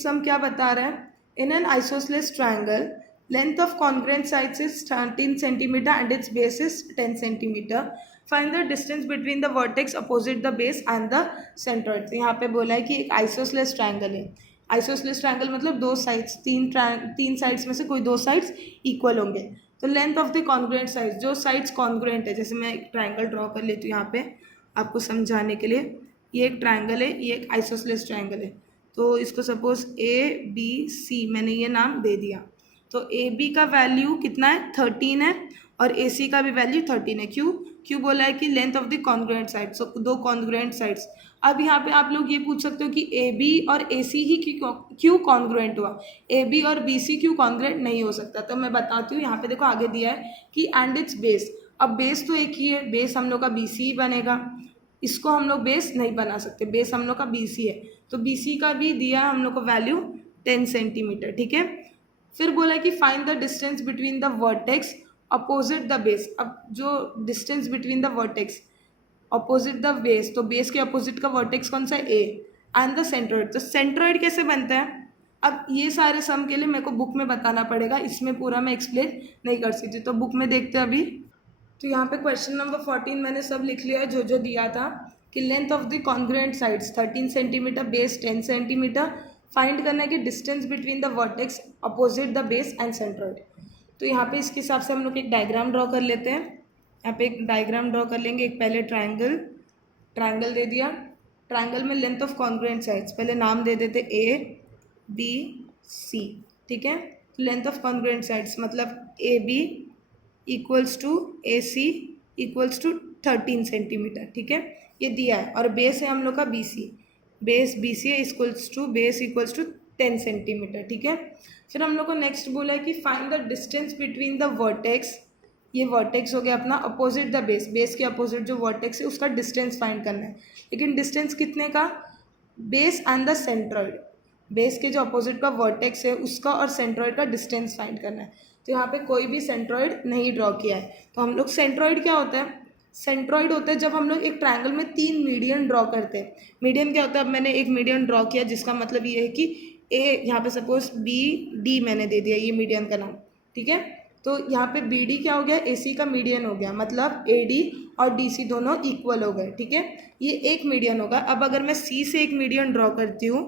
सम क्या बता रहा है, in an isosceles triangle length of congruent sides is 13 centimetre and it's base is 10 centimetre, find the distance between the vertex opposite the base and the centroid. तो यहाँ पे बोला है कि एक आइसोसलेस ट्रायंगल है। आइसोसलेस ट्रायंगल मतलब दो साइड्स, तीन साइड्स में से कोई दो साइड्स इक्वल होंगे। तो length of the congruent sides, जो साइड्स कॉन्ग्रुएंट है, जैसे मैं एक ट्रायंगल ड्रॉ कर लेती हूँ यहाँ पे आपको समझाने के लिए। ये एक ट्रायंगल है, ये एक आइसोसलेस ट्रायंगल है। तो इसको सपोज ए बी सी मैंने ये नाम दे दिया। तो ए बी का वैल्यू कितना है, 13 है, और ए सी का भी वैल्यू 13 है। क्यों बोला है कि length of the congruent sides, so दो कॉन्ग्रुएंट साइड्स। अब यहाँ पे आप लोग ये पूछ सकते हो कि ए बी और ए सी ही क्यों कॉन्ग्रुएंट हुआ, ए बी और बी सी क्यों कॉन्ग्रुएंट नहीं हो सकता। तो मैं बताती हूँ, यहाँ पे देखो आगे दिया है कि एंड इट्स बेस। अब बेस तो एक ही है, बेस हम लोग का बी सी ही बनेगा, इसको हम लोग बेस नहीं बना सकते, बेस हम लोग का बी सी है। तो बी सी का भी दिया हम लोग को वैल्यू 10 सेंटीमीटर, ठीक है। फिर बोला कि find the distance between the vertex opposite the base. अब जो distance between the vertex opposite the base, तो बेस के अपोजिट का वर्टेक्स कौन सा है, ए, एंड द सेंट्रोइड। तो सेंट्रोइड कैसे बनता है, अब ये सारे सम के लिए मेरे को बुक में बताना पड़ेगा, इसमें पूरा मैं एक्सप्लेन नहीं कर सकती। तो बुक में देखते हैं अभी। तो यहाँ पे क्वेश्चन नंबर 14 मैंने सब लिख लिया है जो दिया था, कि length of the congruent sides 13 centimetre, base 10 centimetre, find करना है कि distance between the vertex opposite the base and centroid. तो यहाँ पे इसके हिसाब से हम लोग एक डायग्राम ड्रॉ कर लेते हैं। यहाँ पे एक डायग्राम ड्रॉ कर लेंगे। एक पहले ट्रायंगल दे दिया। ट्रायंगल में लेंथ ऑफ कॉन्ग्रुएंट साइड्स पहले नाम दे देते ए बी सी, ठीक है। लेंथ ऑफ कॉन्ग्रुएंट साइड्स मतलब A B equals to A C equals to 13 centimetre, ठीक है, ये दिया है। और बेस है हम लोग का B C, base B C equals to base equals to 10 centimetre, ठीक है। फिर हम लोग को नेक्स्ट बोला है कि find the distance between the vertex, ये वर्टेक्स हो गया अपना, अपोजिट द बेस, बेस के अपोजिट जो वर्टेक्स है उसका डिस्टेंस फाइंड करना है। लेकिन डिस्टेंस कितने का, base and the centroid, base के जो अपोजिट का वर्टेक्स है उसका और सेंट्रॉइड का डिस्टेंस फाइंड करना है। तो यहाँ पे कोई भी सेंट्रॉइड नहीं ड्रॉ किया है। तो हम लोग, सेंट्रॉइड क्या होता है, सेंट्रॉइड होता है जब हम लोग एक ट्रायंगल में 3 मीडियन ड्रॉ करते हैं। मीडियन क्या होता है, अब मैंने एक मीडियन ड्रॉ किया जिसका मतलब ये है कि ए, यहाँ पे सपोज बी डी मैंने दे दिया ये मीडियन का नाम, ठीक है। तो यहाँ पे बी डी क्या हो गया, ए सी का मीडियन हो गया, मतलब ए डी और डी सी दोनों इक्वल हो गए, ठीक है। ये एक मीडियन होगा। अब अगर मैं सी से एक मीडियन ड्रॉ करती हूँ,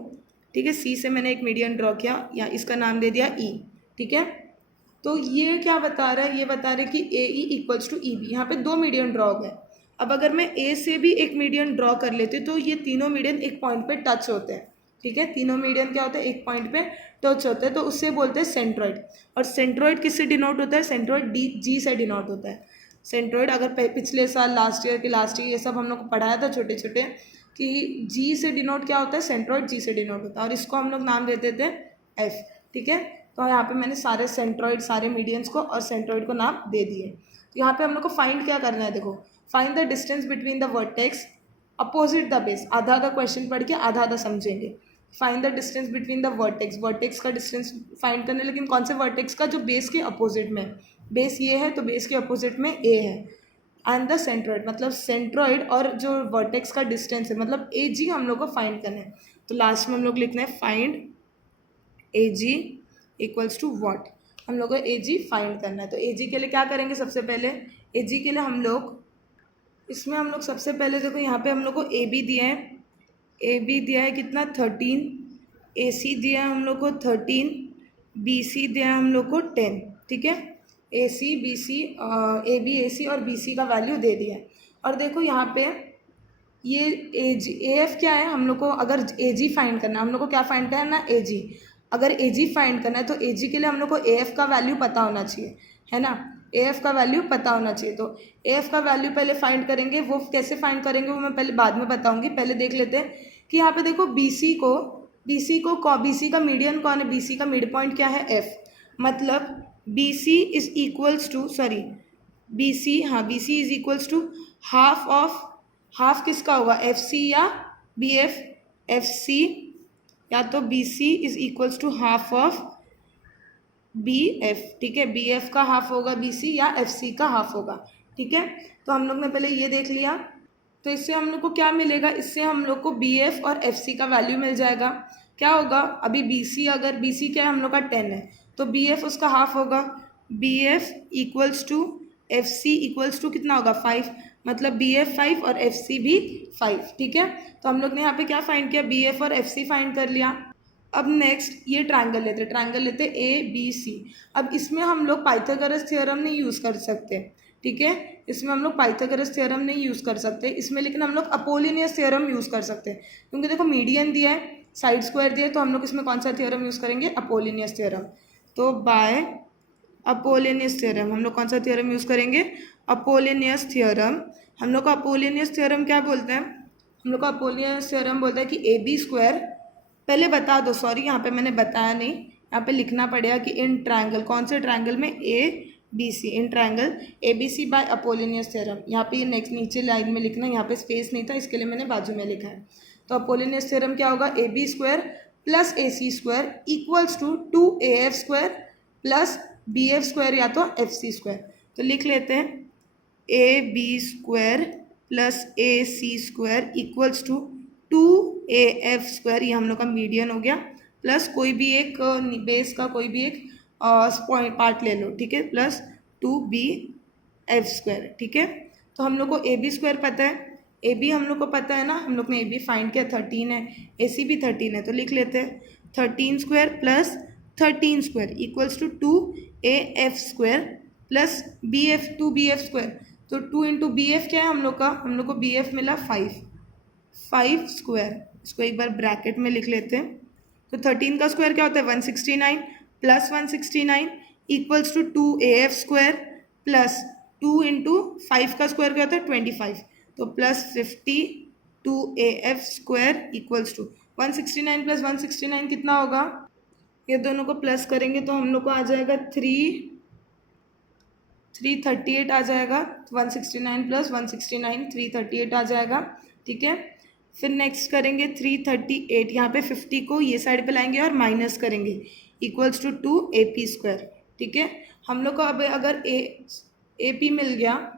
ठीक है, सी से मैंने एक मीडियन ड्रॉ किया, या इसका नाम दे दिया ई, ठीक है। तो ये क्या बता रहा है, ये बता रहा है कि a E equals to e b. यहाँ पे 2 मीडियन ड्रॉ हो गए। अब अगर मैं ए से भी एक मीडियन ड्रॉ कर लेती हूँ तो ये तीनों मीडियन एक पॉइंट पे टच होते हैं, ठीक है। तीनों मीडियन क्या होते हैं, एक पॉइंट पे टच होते हैं, तो उससे बोलते हैं सेंट्रॉइड। और सेंट्रॉइड किससे डिनोट होता है, सेंट्रॉइड डी जी से डिनोट होता है। सेंट्रॉइड अगर पिछले साल लास्ट ईयर ये सब हम लोग को पढ़ाया था छोटे छोटे, कि जी से डिनोट क्या होता है, सेंट्रॉइड जी से डिनोट होता है, और इसको हम लोग नाम दे देते हैं एफ, ठीक है। तो यहाँ पे मैंने सारे सेंट्रॉइड, सारे मीडियंस को और सेंट्रॉइड को नाम दे दिए। तो यहाँ पे हम लोग को फाइंड क्या करना है, देखो, find the distance between the vertex opposite the base. आधा आधा क्वेश्चन पढ़ के आधा आधा समझेंगे। Find the distance between the vertex, vertex का डिस्टेंस फाइंड करना है, लेकिन कौन से वर्टेक्स का, जो बेस के अपोजिट में। बेस ये है तो बेस के अपोजिट में ए है, एंड द सेंट्रॉइड मतलब सेंट्रॉइड और जो वर्टेक्स का डिस्टेंस है मतलब ए जी हम लोग को फाइंड करना है। तो लास्ट में हम लोग लिखना है find A G equals to what, हम लोग को ए जी फाइंड करना है। तो ए जी के लिए क्या करेंगे, सबसे पहले ए जी के लिए हम लोग, इसमें हम लोग सबसे पहले देखो यहाँ पे हम लोग को ए बी दिया है, ए बी दिया है कितना 13, ए सी दिया है हम लोग को 13, बी सी दिया है हम लोग को 10, ठीक है। ए सी बी सी, ए बी ए सी और बी सी का वैल्यू दे दिया है। और देखो यहाँ पे ये ए जी ए एफ क्या है, हम लोग को अगर ए जी फाइंड करना है, हम लोग को क्या फाइंड करना है, ए जी। अगर ए जी फाइंड करना है तो ए जी के लिए हम लोग को ए एफ का वैल्यू पता होना चाहिए, है ना। ए एफ का वैल्यू पता होना चाहिए। तो ए एफ का वैल्यू पहले फाइंड करेंगे, वो कैसे फाइंड करेंगे वो मैं पहले बाद में बताऊंगी। पहले देख लेते हैं कि यहाँ पे देखो बी सी का मीडियन कौन है, बी सी का मिड पॉइंट क्या है, एफ। मतलब b C is equals to, sorry b c, हाँ b C is equals to half of, half किसका होगा, एफ सी या बी एफ, एफ सी या तो B C is equals to half of B F, ठीक है। B F का half होगा बी सी या एफ सी का हाफ होगा, ठीक है। तो हम लोग ने पहले ये देख लिया। तो इससे हम लोग को क्या मिलेगा, इससे हम लोग को बी एफ और एफ सी का वैल्यू मिल जाएगा। क्या होगा, अभी बी सी, अगर बी सी क्या है हम लोग का 10 है, तो बी एफ उसका हाफ होगा, B F equals to F C equals to कितना होगा 5, मतलब बी एफ 5 और एफ सी भी 5, ठीक है। तो हम लोग ने यहाँ पे क्या फाइंड किया, बी एफ और एफ सी फाइंड कर लिया। अब नेक्स्ट ये ट्रायंगल लेते ए बी सी। अब इसमें हम लोग पाइथागोरस थ्योरम नहीं यूज़ कर सकते, ठीक है, इसमें हम लोग पाइथागोरस थ्योरम नहीं यूज़ कर सकते इसमें, लेकिन हम लोग अपोलिनियस थ्योरम यूज़ कर सकते हैं, क्योंकि देखो मीडियन दिया है, साइड स्क्वायर दिया है, तो हम लोग इसमें कौन सा थ्योरम यूज़ करेंगे, अपोलिनियस थ्योरम। तो बाय अपोलिनियस थ्योरम हम लोग कौन सा थ्योरम यूज़ करेंगे, अपोलिनियस थ्योरम। हम लोग का अपोलिनियस थ्योरम क्या बोलते हैं, हम लोग का अपोलिनियस थ्योरम बोलता है कि ए बी स्क्वायर, पहले बता दो, सॉरी यहाँ पे मैंने बताया नहीं, यहाँ पे लिखना पड़ेगा कि इन ट्रायंगल, कौन से ट्रायंगल में, A B C, in triangle A B C by Apollonius theorem. यहाँ पे ये नेक्स्ट नीचे लाइन में लिखना, यहाँ पे स्पेस नहीं था इसके लिए मैंने बाजू में लिखा है। तो अपोलिनियस थ्योरम क्या होगा, A B square plus A C square equals to 2af square plus B F square या तो एफ सी स्क्वायर। तो लिख लेते हैं A B square plus A C square equals to 2af square, ये हम लोग का मीडियन हो गया, प्लस कोई भी एक बेस का कोई भी एक पॉइंट पार्ट ले लो, ठीक है, प्लस 2bf स्क्वायर, ठीक है। तो हम लोग को ए बी स्क्वायर पता है, ए बी हम लोग को पता है ना, हम लोग ने ए बी फाइंड किया 13 है, ए सी भी 13 है, तो लिख लेते हैं 13 square plus 13 square equals to 2af square plus B F 2bf square. तो 2 इंटू बी एफ क्या है हम लोग का, हम लोग को बी एफ मिला 5 स्क्वायर, इसको एक बार ब्रैकेट में लिख लेते हैं। तो 13 का स्क्वायर क्या होता है 169 plus 169 equals to 2af square plus 2 into 5 का स्क्वायर क्या होता है 25, तो plus 50 2af square equals to 169 plus 169 कितना होगा, ये दोनों को प्लस करेंगे तो हम लोग को आ जाएगा 338 आ जाएगा, 169 प्लस 169 338 आ जाएगा, ठीक है। फिर नेक्स्ट करेंगे 338, यहाँ पे 50 को ये साइड पे लाएंगे और माइनस करेंगे इक्वल्स टू 2ap स्क्वायर, ठीक है। हम लोग को अब अगर ए पी मिल गया,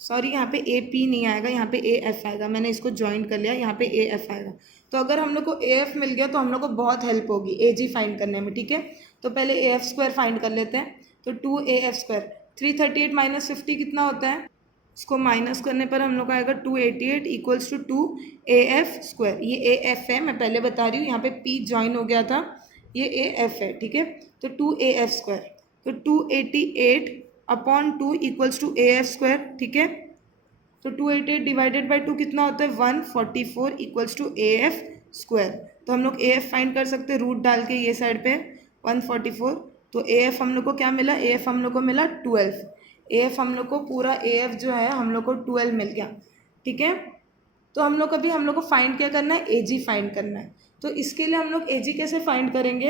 सॉरी यहाँ पे ए पी नहीं आएगा, यहाँ पे ए एफ आएगा, मैंने इसको ज्वाइन कर लिया, यहाँ पे ए एफ आएगा। तो अगर हम लोग को ए एफ मिल गया तो हम लोग को बहुत हेल्प होगी ए जी फाइंड करने में, ठीक है। तो पहले ए एफ स्क्वायर फाइंड कर लेते हैं, तो 2af स्क्वायर 338 माइनस 50 कितना होता है, इसको माइनस करने पर हम लोग का आएगा 288 इक्वल्स टू 2af स्क्वायर। ये ए एफ है, मैं पहले बता रही हूँ, यहाँ पे पी ज्वाइन हो गया था, ये ए एफ है, ठीक है। तो 2af स्क्वायर, तो 288 upon 2 equals to A F square, ठीक है। तो 288 डिवाइडेड बाई 2 कितना होता है 144 equals to A F square. तो हम लोग ए एफ फाइंड कर सकते हैं, रूट डाल के ये साइड पे 144, तो ए एफ हम लोग को क्या मिला, ए एफ हम लोग को मिला 12, ए एफ हम लोग को पूरा ए एफ जो है हम लोग को 12 मिल गया, ठीक है। तो हम लोग को फाइंड क्या करना है, ए जी फाइंड करना है। तो इसके लिए हम लोग ए जी कैसे फाइंड करेंगे,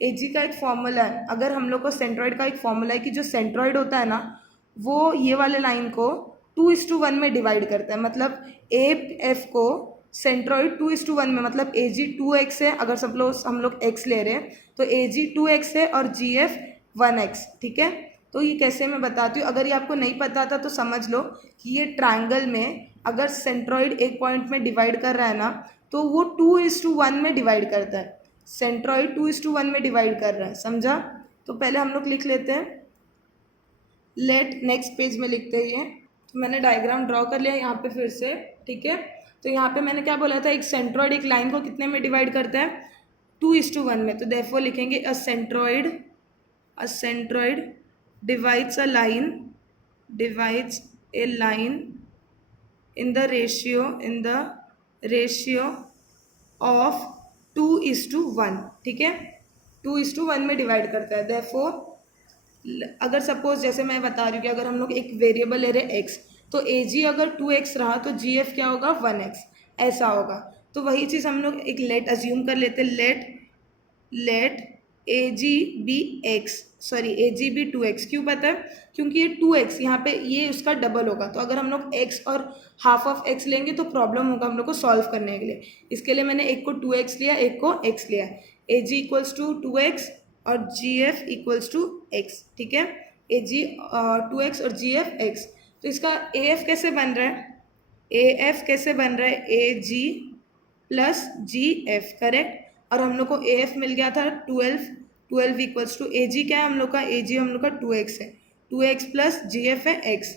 ए जी का एक फॉर्मूला है, अगर हम लोग को सेंट्रॉइड का एक फॉर्मूला है कि जो सेंट्रॉइड होता है ना वो ये वाले लाइन को 2:1 में डिवाइड करता है, मतलब ए एफ को सेंट्रॉइड 2:1 में, मतलब ए जी 2x है, अगर सब लोग हम लोग x ले रहे हैं तो ए जी 2x है और जी एफ 1x, ठीक है। तो ये कैसे मैं बताती हूँ, अगर ये आपको नहीं पता था तो समझ लो कि ये ट्रायंगल में अगर सेंट्रॉइड एक पॉइंट में डिवाइड कर रहा है ना तो वो 2:1 में डिवाइड करता है, सेंट्रॉइड 2:1 में डिवाइड कर रहा है, समझा। तो पहले हम लोग लिख लेते हैं, लेट नेक्स्ट पेज में लिखते हैं ये, तो मैंने डायग्राम ड्रॉ कर लिया यहाँ पे फिर से, ठीक है। तो यहाँ पे मैंने क्या बोला था, एक सेंट्रॉइड एक लाइन को कितने में डिवाइड करता है 2:1 में, तो देयरफॉर लिखेंगे a centroid divides a line in the ratio of 2:1, ठीक है, 2:1 में डिवाइड करता है। देयरफॉर अगर सपोज जैसे मैं बता रही हूँ कि अगर हम लोग एक वेरिएबल ले रहे x, तो ए जी अगर 2x रहा तो जी एफ क्या होगा 1x, ऐसा होगा। तो वही चीज़ हम लोग एक लेट अज्यूम कर लेते हैं, लेट ए जी बी एक्स, सॉरी ए जी बी 2x, क्यों पता है, क्योंकि ये 2x यहाँ पे ये उसका डबल होगा, तो अगर हम लोग x और हाफ ऑफ x लेंगे तो प्रॉब्लम होगा हम लोग को सॉल्व करने के लिए, इसके लिए मैंने एक को 2x लिया, एक को x लिया, ए जी इक्वल्स टू 2x और जी एफ इक्वल्स टू x, ठीक है, ए जी 2x और जी एफ x। तो इसका ए एफ कैसे बन रहा है, ए एफ कैसे बन रहा है, ए जी प्लस जी एफ, करेक्ट। और हम लोग को ए एफ मिल गया था 12, 12 इक्वल्स टू ए जी क्या है हम लोग का, ए जी हम लोग का 2x है, 2x प्लस जी एफ है x,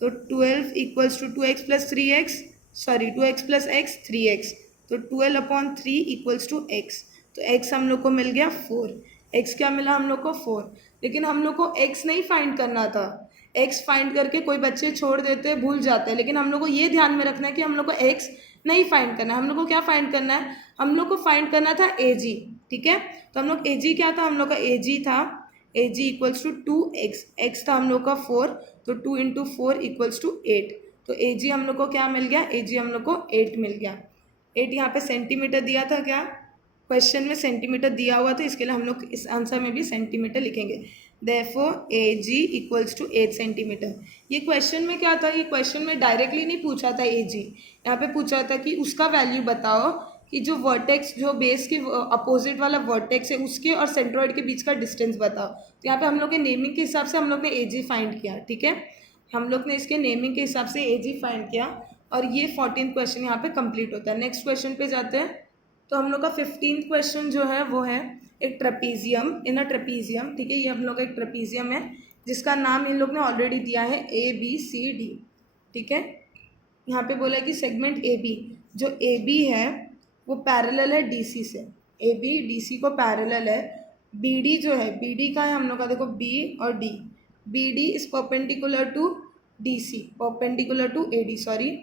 तो 12 equals to 2x plus 3x, sorry 2x plus x 3x, तो 12/3 इक्वल्स टू x, तो x हम लोग को मिल गया 4, x क्या मिला हम लोग को 4, लेकिन हम लोग को x नहीं फाइंड करना था, x फाइंड करके कोई बच्चे छोड़ देते हैं, भूल जाते हैं, लेकिन हम लोग को ये ध्यान में रखना है कि हम लोग को x नहीं फाइंड करना है, हम लोग को क्या फाइंड करना है, हम लोग को फाइंड करना था ए जी, ठीक है। तो हम लोग ए जी क्या था, हम लोग का ए जी था, ए G equals to 2x, x था हम लोग का 4, तो 2 इंटू 4 इक्वल्स टू 8, तो ए जी हम लोग को क्या मिल गया, ए जी हम लोग को 8 मिल गया। 8 यहाँ पे सेंटीमीटर दिया था, क्या क्वेश्चन में सेंटीमीटर दिया हुआ था, इसके लिए हम लोग इस आंसर में भी सेंटीमीटर लिखेंगे। Therefore AG equals to 8 centimetre. ये क्वेश्चन में क्या था, ये क्वेश्चन में डायरेक्टली नहीं पूछा था AG, यहाँ पे पूछा था कि उसका वैल्यू बताओ कि जो वर्टेक्स, जो बेस के अपोजिट वाला वर्टेक्स है उसके और सेंट्रॉइड के बीच का डिस्टेंस बताओ। तो यहाँ पे हम लोग के नेमिंग के हिसाब से हम लोग ने AG फाइंड किया, ठीक है, हम लोग ने इसके नेमिंग के हिसाब से AG फाइंड किया, और ये 14th क्वेश्चन यहाँ पे कंप्लीट होता है। नेक्स्ट क्वेश्चन पे जाते हैं। तो हम लोग का 15th क्वेश्चन जो है वो है एक ट्रेपीजियम, इन अ ट्रेपीजियम, ठीक है, ये हम लोग का एक ट्रेपीजियम है जिसका नाम इन लोग ने ऑलरेडी दिया है ABCD, ठीक है। यहाँ पे बोला है कि सेगमेंट AB, जो AB है वो पैरेलल है DC से, AB DC को पैरेलल है, BD जो है, BD का है हम लोग का, देखो B और D, BD is perpendicular to DC, perpendicular to AD, sorry.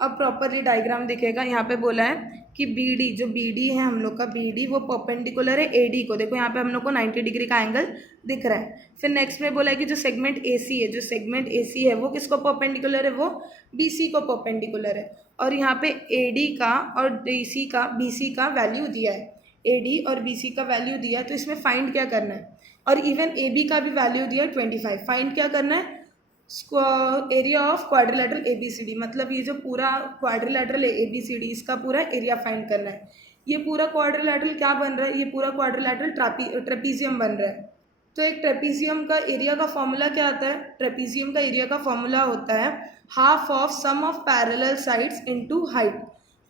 अब प्रॉपरली डायग्राम दिखेगा, यहाँ पे बोला है कि BD, जो BD है हम लोग का, BD वो परपेंडिकुलर है AD को, देखो यहाँ पे हम लोग को 90 डिग्री का एंगल दिख रहा है। फिर नेक्स्ट में बोला है कि जो सेगमेंट AC है, जो सेगमेंट AC है वो किसको परपेंडिकुलर है, वो BC को परपेंडिकुलर है, और यहाँ पे AD का और DC का, BC का वैल्यू दिया है, AD और BC का वैल्यू दिया है, तो इसमें फाइंड क्या करना है, और इवन AB का भी वैल्यू दिया है 25, फाइंड क्या करना है, एरिया ऑफ क्वाड्रिलेटरल ABCD, मतलब ये जो पूरा क्वाड्रिलेटरल है ABCD, इसका पूरा एरिया फाइंड करना है। ये पूरा क्वाड्रिलेटरल क्या बन रहा है, ये पूरा क्वाड्रिलेटरल ट्रेपीजियम बन रहा है। तो एक ट्रेपीजियम का एरिया का फॉर्मूला क्या आता है, ट्रेपीजियम का एरिया का फॉर्मूला होता है half of sum of parallel sides into height.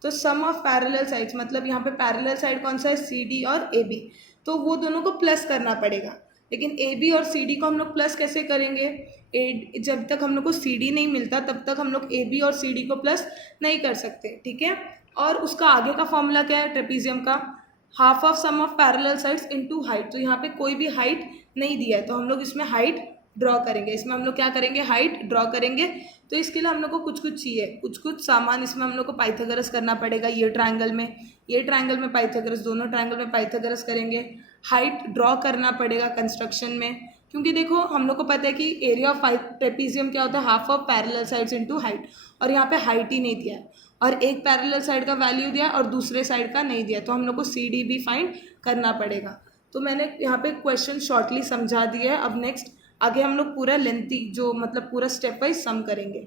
तो सम ऑफ पैरेलल साइड्स मतलब यहाँ पे पैरेलल साइड कौन सा है, CD और AB, तो वो दोनों को प्लस करना पड़ेगा, लेकिन AB और CD को हम लोग प्लस कैसे करेंगे, जब तक हम लोग को CD नहीं मिलता तब तक हम लोग AB और CD को प्लस नहीं कर सकते, ठीक है। और उसका आगे का फॉर्मूला क्या है ट्रेपीजियम का, half of sum of parallel sides into height, तो यहाँ पे कोई भी हाइट नहीं दिया है, तो हम लोग इसमें हाइट ड्रॉ करेंगे, इसमें हम लोग क्या करेंगे, हाइट ड्रॉ करेंगे। तो इसके लिए हम लोग को कुछ कुछ चाहिए, कुछ कुछ सामान, इसमें हम लोग को पाइथागोरस करना पड़ेगा, ये ट्रायंगल में पाइथागोरस, दोनों ट्रायंगल में पाइथागोरस करेंगे, हाइट ड्रॉ करना पड़ेगा कंस्ट्रक्शन में, क्योंकि देखो हम लोग को पता है कि एरिया ऑफ ट्रेपीजियम क्या होता है, half of parallel sides into height, और यहाँ पे हाइट ही नहीं दिया है, और एक पैरेलल साइड का वैल्यू दिया और दूसरे साइड का नहीं दिया, तो हम लोग को CD भी फाइंड करना पड़ेगा। तो मैंने यहाँ पे क्वेश्चन शॉर्टली समझा दिया है। अब नेक्स्ट आगे हम लोग पूरा लेंथी, जो मतलब पूरा स्टेप वाइज सम करेंगे।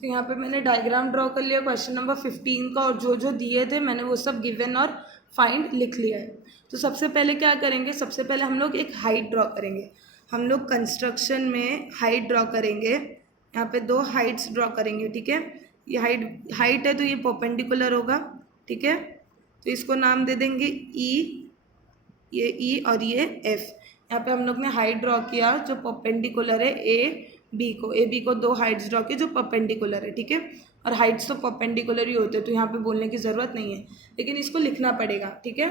तो यहाँ पे मैंने डायग्राम ड्रॉ कर लिया क्वेश्चन नंबर 15 का, और जो जो दिए थे मैंने वो सब गिवन और फाइंड लिख लिया है। तो सबसे पहले क्या करेंगे, सबसे पहले हम लोग एक हाइट ड्रॉ करेंगे, हम लोग कंस्ट्रक्शन में हाइट ड्रॉ करेंगे, यहाँ पे दो हाइट्स ड्रॉ करेंगे, ठीक है। ये हाइट है तो ये परपेंडिकुलर होगा, ठीक है, तो इसको नाम दे देंगे E, ये E और ये F। यहाँ पे हम लोग ने हाइट ड्रॉ किया जो परपेंडिकुलर है AB को दो हाइट्स ड्रॉ की जो परपेंडिकुलर है, ठीक है, और हाइट्स तो परपेंडिकुलर ही होते हैं, तो यहाँ पे बोलने की ज़रूरत नहीं है, लेकिन इसको लिखना पड़ेगा, ठीक है।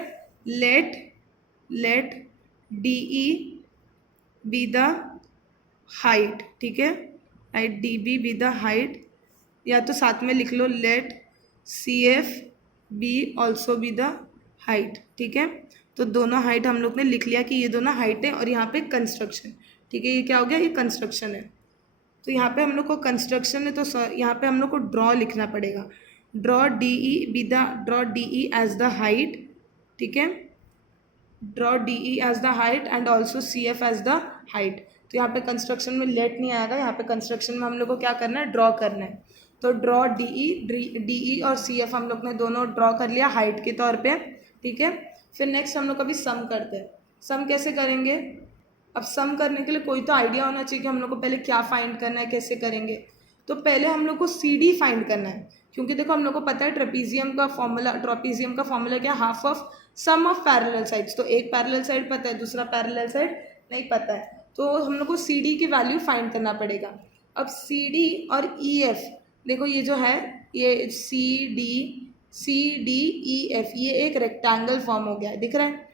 Let DE be the height, ठीक है, right, DB be the height, या तो साथ में लिख लो let CF be also be the height, ठीक है। तो दोनों हाइट हम लोग ने लिख लिया कि ये दोनों हाइट है, और यहाँ पे कंस्ट्रक्शन, ठीक है, ये क्या हो गया, ये कंस्ट्रक्शन है। तो यहाँ पे हम लोग को कंस्ट्रक्शन है, तो यहाँ पे हम लोग को ड्रॉ लिखना पड़ेगा, draw DE as the height, ठीक है, draw DE as the height and also CF as the height. तो यहाँ पे कंस्ट्रक्शन में लेट नहीं आएगा, यहाँ पे कंस्ट्रक्शन में हम लोग को क्या करना है, ड्रॉ करना है। तो ड्रॉ DE और CF हम लोग ने दोनों ड्रॉ कर लिया हाइट के तौर पे, ठीक है। फिर नेक्स्ट हम लोग अभी सम करते हैं। सम कैसे करेंगे, अब सम करने के लिए कोई तो आइडिया होना चाहिए कि हम लोग को पहले क्या फाइंड करना है, कैसे करेंगे। तो पहले हम लोग को CD फाइंड करना है, क्योंकि देखो हम लोग को पता है ट्रेपीजियम का फॉर्मूला क्या, half of sum of parallel sides, तो एक पैरेलल साइड पता है, दूसरा पैरेलल साइड नहीं पता है, तो हम लोग को सी डी की वैल्यू फाइंड करना पड़ेगा। अब सी डी और ई एफ, देखो ये जो है ये सी डी ई एफ, ये एक रेक्टेंगल फॉर्म हो गया है, दिख रहा है,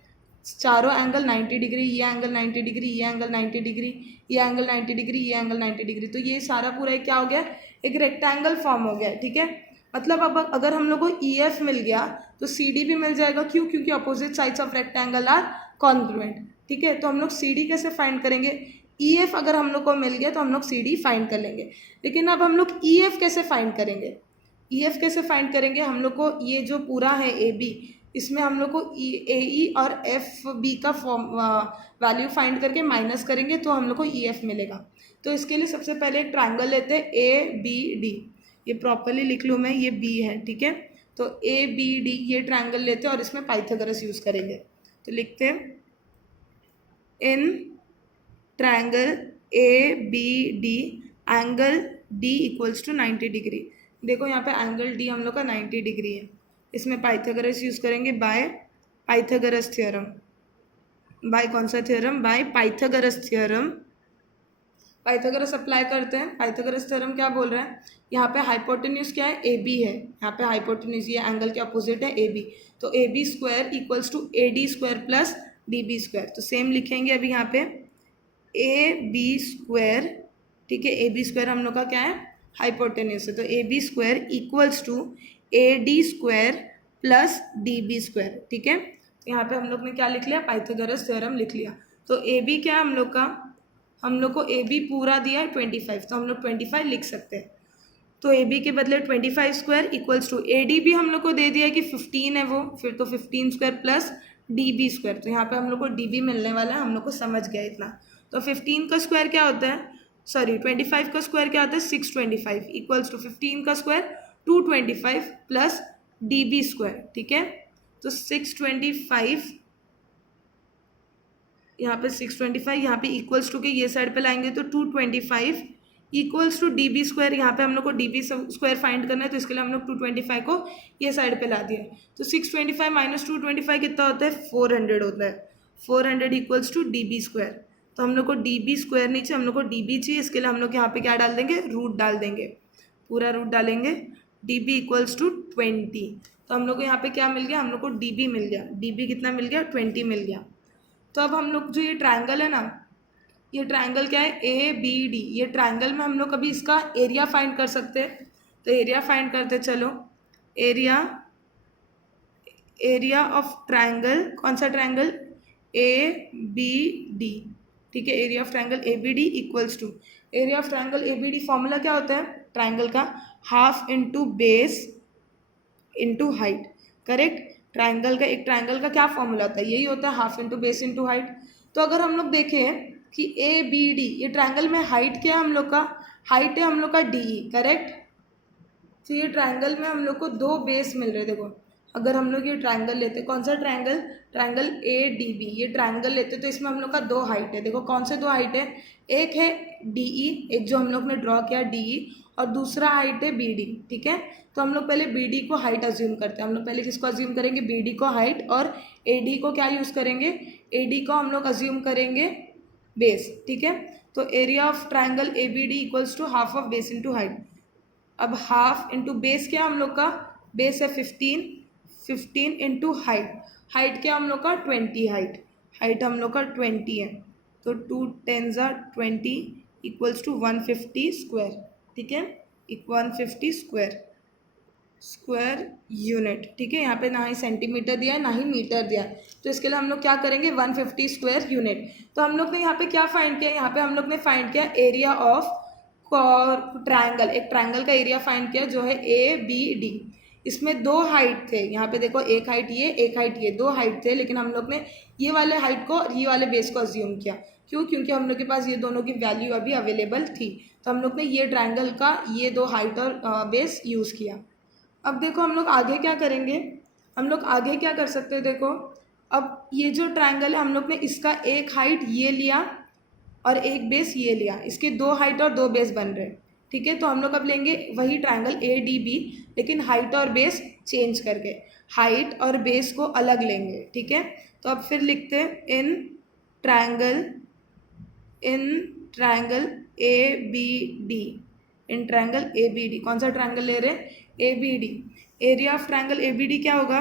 चारों एंगल 90 डिग्री, ये एंगल 90 डिग्री, ये एंगल 90 डिग्री, ये एंगल 90 डिग्री, ये एंगल 90 डिग्री, तो ये सारा पूरा एक क्या हो गया, एक रेक्टेंगल फॉर्म हो गया है, ठीक है। मतलब अब अगर हम लोग को ई एफ मिल गया तो सी डी भी मिल जाएगा, क्यों, क्योंकि opposite sides of rectangle are congruent, ठीक है। तो हम लोग सी डी कैसे फाइंड करेंगे, ई एफ अगर हम लोग को मिल गया तो हम लोग सी डी फाइंड कर लेंगे, लेकिन अब हम लोग ई एफ कैसे फाइंड करेंगे, ई एफ कैसे फाइंड करेंगे, हम लोग को ये जो पूरा है ए बी, इसमें हम लोग को ए ई और एफ बी का फॉर्म वैल्यू फाइंड करके माइनस करेंगे तो हम लोग को ई एफ मिलेगा। तो इसके लिए सबसे पहले एक ट्रायंगल लेते हैं ए बी डी, ये प्रॉपरली लिख लूँ मैं, ये बी है, ठीक है। तो ए बी डी ये ट्रायंगल लेते हैं और इसमें पाइथागोरस यूज़ करेंगे, तो लिखते हैं in triangle A B D angle D equals to 90 degree. देखो यहाँ पे एंगल डी हम लोग का 90 डिग्री है, इसमें पाइथागोरस यूज़ करेंगे बाय पाइथागोरस थ्योरम। बाय कौन सा theorem, by Pythagoras theorem. Pythagoras apply करते हैं, पाइथागोरस थ्योरम क्या बोल रहा है, यहाँ पे हाइपोटेन्यूज क्या है, ए बी है, यहाँ पे हाइपोटेन्यूज ये एंगल के अपोजिट है ए बी, तो A B square equals to A D square plus D B square. तो सेम लिखेंगे अभी यहाँ पे ए बी स्क्वायर, ठीक है, ए बी स्क्वायर हम लोग का क्या है, हाइपोटेन्यूज है, तो A B square equals to A D square plus D B square, ठीक है। यहाँ पे हम लोग ने क्या लिख लिया, पाइथागोरस थ्योरम लिख लिया। तो ए बी क्या है हम लोग का, हम लोग को ए बी पूरा दिया है 25, तो हम लोग 25 लिख सकते हैं, तो ए बी के बदले 25 square equals to A D भी हम लोग को दे दिया है कि 15 है वो, फिर तो 15 square plus D B square, तो यहाँ पे हम लोग को डी बी मिलने वाला है, हम लोग को समझ गया इतना। तो 15 का स्क्वायर क्या होता है, सॉरी 25 का स्क्वायर क्या होता है 625 इक्वल्स टू 15 का square 225 plus D B square, ठीक है। तो 625 यहाँ पे 625, यहाँ पे इक्वल्स टू के ये साइड पे लाएंगे तो 225 equals to D B square, यहाँ पे हम लोग को डी बी स्क्वायर फाइंड करना है, तो इसके लिए हम लोग 225 को ये साइड पे ला दिया। तो 625 माइनस 225 कितना होता है, 400 होता है, 400 equals to D B square. तो हम लोग को डी बी स्क्वायर नहीं चाहिए, हम लोग को डी बी चाहिए, इसके लिए हम लोग यहाँ पे क्या डाल देंगे, रूट डाल देंगे, पूरा रूट डालेंगे, डी बी इक्वल्स टू 20। तो हम लोग को यहाँ पे क्या मिल गया, हम लोग को डी बी मिल गया, डी बी कितना मिल गया, 20 मिल गया। तो अब हम लोग जो ये ट्रायंगल है ना, ये ट्रायंगल क्या है, ए बी डी, ये ट्रायंगल में हम लोग कभी इसका एरिया फाइंड कर सकते हैं, तो एरिया फाइंड करते चलो, एरिया ऑफ ट्रायंगल, कौन सा ट्रायंगल, ए बी डी, ठीक है, area of triangle A B D equals to, area of triangle A B D formula क्या होता है ट्रायंगल का, half into base into height, correct. Triangle का, एक ट्रायंगल का क्या फॉर्मूला होता है, यही होता है half into base into height. तो अगर हम लोग देखें कि ए बी डी, ये ट्रायंगल में हाइट क्या है हम लोग का, हाइट है हम लोग का डी ई, करेक्ट। तो ये ट्रायंगल में हम लोग को दो बेस मिल रहे, देखो अगर हम लोग ये ट्रायंगल लेते, कौन सा ट्रायंगल, ट्रायंगल ए डी बी, ये ट्रायंगल लेते तो इसमें हम लोग का दो हाइट है, देखो कौन से दो हाइट है, एक है डी ई, एक जो हम लोग ने ड्रॉ किया डी ई, और दूसरा हाइट है बी डी, ठीक है। तो हम लोग पहले बी डी को हाइट अज्यूम करते हैं, हम लोग पहले किसको अज्यूम करेंगे, बी डी को हाइट, और ए डी को क्या यूज़ करेंगे, ए डी को हम लोग अज्यूम करेंगे बेस, ठीक है। तो area of triangle A B D equals to half of base into height. अब हाफ इंटू बेस क्या हम लोग का, बेस है 15 इंटू हाइट, हाइट क्या हम लोग का 20, हाइट हम लोग का 20 है, तो 2 10 20 इक्वल्स टू 150 स्क्वायर, ठीक है, 150 स्क्वायर यूनिट, ठीक है। यहाँ पे ना ही सेंटीमीटर दिया है ना ही मीटर दिया है, तो इसके लिए हम लोग क्या करेंगे 150 स्क्वायर यूनिट। तो हम लोग ने यहाँ पे क्या फाइंड किया, यहाँ पे हम लोग ने फाइंड किया एरिया ऑफ ट्रायंगल, एक ट्रायंगल का एरिया फाइंड किया जो है ए बी डी। इसमें दो हाइट थे, यहाँ पे देखो एक हाइट ये, एक हाइट ये, दो हाइट थे, लेकिन हम लोग ने ये वाले हाइट को और ये वाले बेस को अज्यूम किया, क्यों, क्योंकि हम लोग के पास ये दोनों की वैल्यू अभी अवेलेबल थी, तो हम लोग ने ये ट्रायंगल का ये दो हाइट और बेस यूज़ किया। अब देखो हम लोग आगे क्या करेंगे, हम लोग आगे क्या कर सकते हैं, देखो अब ये जो ट्रायंगल है हम लोग ने इसका एक हाइट ये लिया और एक बेस ये लिया, इसके दो हाइट और दो बेस बन रहे हैं, ठीक है। तो हम लोग अब लेंगे वही ट्रायंगल ए डी बी, लेकिन हाइट और बेस चेंज करके, हाइट और बेस को अलग लेंगे, ठीक है। तो अब फिर लिखते हैं triangle in triangle A B D, in triangle A B D. कौन सा ट्रायंगल ले रहे हैं? A B D. Area of triangle A B D क्या होगा?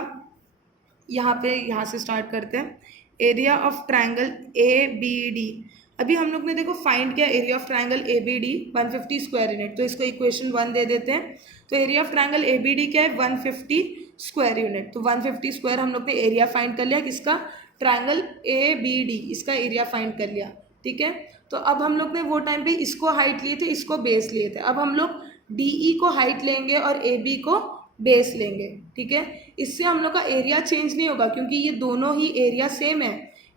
यहाँ से स्टार्ट करते हैं। Area of triangle A B D, अभी हम लोग ने देखो फाइंड किया area of triangle A B D 150 square unit, तो इसको इक्वेशन 1 दे देते हैं। तो area of triangle A B D क्या है? 150 स्क्वायर यूनिट। तो 150 स्क्वायर हम लोग ने एरिया फाइंड कर लिया, किसका? ट्रायंगल ए बी डी, इसका एरिया फाइंड कर लिया, ठीक है। तो अब हम लोग ने वो टाइम पे इसको हाइट लिए थे, इसको बेस लिए थे। अब हम लोग डी ई को हाइट लेंगे और ए बी को बेस लेंगे, ठीक है। इससे हम लोग का एरिया चेंज नहीं होगा, क्योंकि ये दोनों ही एरिया सेम है,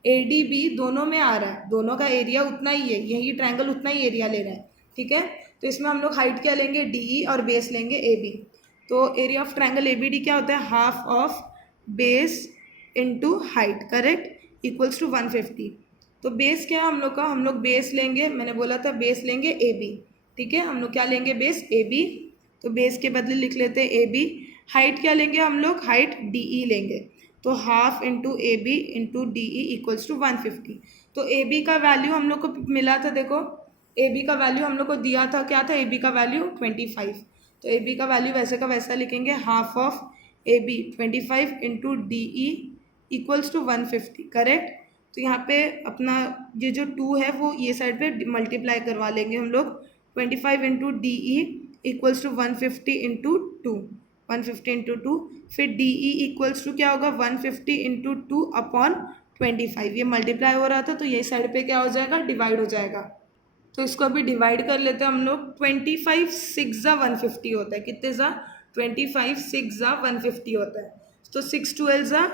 ए डी बी दोनों में आ रहा है, दोनों का एरिया उतना ही है, यही ट्रायंगल उतना ही एरिया ले रहा है, ठीक है। तो इसमें हम लोग हाइट क्या लेंगे? डी ई, और बेस लेंगे ए बी। तो area of triangle A B D क्या होता है? Half of base into height, correct, equals to 150। तो बेस क्या है हम लोग का? हम लोग बेस लेंगे, मैंने बोला था बेस लेंगे ए बी, ठीक है। हम लोग क्या लेंगे? Base A B. तो बेस के बदले लिख लेते हैं ए बी। हाइट क्या लेंगे हम लोग? हाइट डी ई लेंगे। तो half into A B into D E equals to 150। तो ए बी का वैल्यू हम लोग को मिला था, देखो ए बी का वैल्यू हम लोग को दिया था, क्या था ए बी का वैल्यू? 25। तो ए बी का वैल्यू वैसे का वैसा लिखेंगे, half of A B 25 into D E equals to 150, correct. तो यहाँ पे अपना ये जो 2 है वो ये साइड पे मल्टीप्लाई करवा लेंगे हम लोग। 25 into D E equals to 150 into 2, 150 into 2, फिर डी ई इक्वल्स टू क्या होगा? 150 इंटू 2 अपॉन 25। ये मल्टीप्लाई हो रहा था, तो ये साइड पे क्या हो जाएगा? डिवाइड हो जाएगा। तो इसको अभी डिवाइड कर लेते हैं हम लोग। 25 6 ज़ा 150 होता है, कितने ज़ा? 25 6 ज़ा 150 होता है। तो 6 2 ज़ा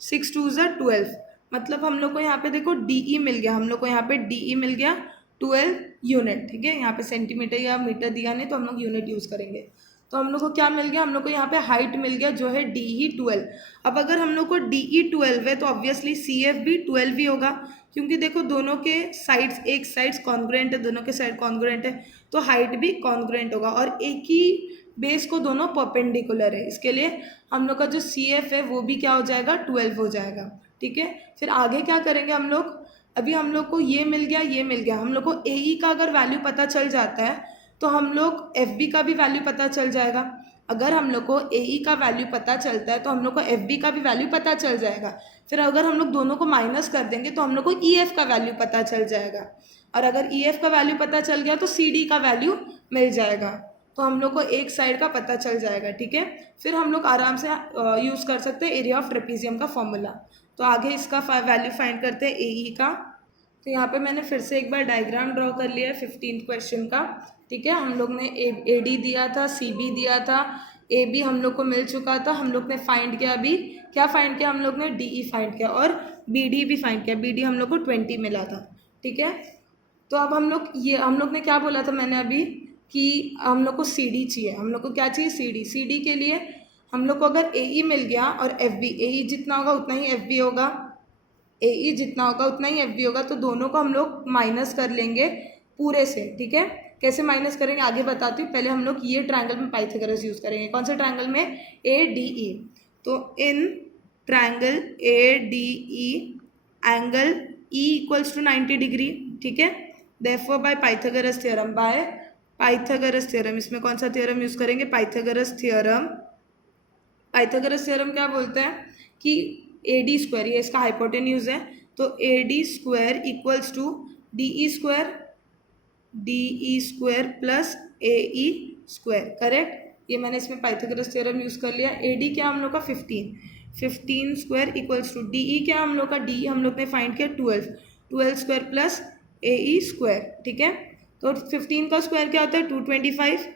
6 2 ज़ा 12, मतलब हम लोग को यहाँ पे देखो डी ई मिल गया, हम लोग को यहाँ पे डी ई मिल गया 12 यूनिट, ठीक है। यहाँ पे सेंटीमीटर या मीटर दिया नहीं, तो हम लोग यूनिट यूज़ करेंगे। तो हम लोग को क्या मिल गया? हम लोग को यहाँ पे हाइट मिल गया जो है डी ई 12। अब अगर हम लोग को डी ई 12 है तो ऑब्वियसली सी एफ भी 12 ही होगा, क्योंकि देखो दोनों के साइड्स, एक साइड्स कॉन्ग्रुएंट है, दोनों के साइड कॉन्ग्रुएंट है, तो हाइट भी कॉन्ग्रुएंट होगा, और एक ही बेस को दोनों परपेंडिकुलर है। इसके लिए हम लोग का जो सी एफ है वो भी क्या हो जाएगा? 12 हो जाएगा, ठीक है। फिर आगे क्या करेंगे हम लोग? अभी हम लोग को ये मिल गया, ये मिल गया, हम लोग को ए ई का अगर वैल्यू पता चल जाता है तो हम लोग एफ बी का भी वैल्यू पता चल जाएगा। अगर हम लोग को ए ई का वैल्यू पता चलता है तो हम लोग को एफ बी का भी वैल्यू पता चल जाएगा। फिर अगर हम लोग दोनों को माइनस कर देंगे तो हम लोग को ई एफ का वैल्यू पता चल जाएगा, और अगर ई एफ का वैल्यू पता चल गया तो सी डी का वैल्यू मिल जाएगा। तो हम लोग को एक साइड का पता चल जाएगा, ठीक है। फिर हम लोग आराम से यूज़ कर सकते हैं एरिया ऑफ ट्रेपीजियम का फॉर्मूला। तो आगे इसका वैल्यू फाइंड करते हैं ए ई का। तो यहाँ पे मैंने फिर से एक बार डायग्राम ड्रॉ कर लिया है 15th क्वेश्चन का, ठीक है। हम लोग ने ए डी दिया था, सी बी दिया था, ए बी हम लोग को मिल चुका था। हम लोग ने फाइंड किया, अभी क्या फाइंड किया हम लोग ने? डी ई फाइंड किया, और बी डी भी फाइंड किया। बी डी हम लोग को 20 मिला था, ठीक है। तो अब हम लोग ने क्या बोला था मैंने अभी, कि हम लोग को सी डी चाहिए। हम लोग को क्या चाहिए? C D. सी डी के लिए हम लोग को अगर ए ई मिल गया और एफ बी, ए ई जितना होगा उतना ही एफ बी होगा, ए ई जितना होगा उतना ही एफ बी होगा, तो दोनों को हम लोग माइनस कर लेंगे पूरे से, ठीक है। कैसे माइनस करेंगे आगे बताती हूँ, पहले हम लोग ये ट्रायंगल में पाइथागोरस यूज़ करेंगे। कौन से ट्रायंगल में? A d e. तो in triangle A d e angle e equals to 90 degree, ठीक है। Therefore by Pythagoras theorem, by Pythagoras theorem, इसमें कौन सा थ्योरम यूज़ करेंगे? Pythagoras theorem. पाइथागोरस थ्योरम क्या बोलता है कि ए डी स्क्वायर, ये इसका हाइपोटेन्यूज है, तो A D square equals to D E square plus A E square, correct. ये मैंने इसमें पाइथागोरस थ्योरम यूज़ कर लिया। ए डी क्या हम लोग का? 15 square equals to D E क्या हम लोग का? डी ई हम लोग ने फाइंड किया 12 square plus A E square, ठीक है। तो 15 का स्क्वायर क्या होता है? 225,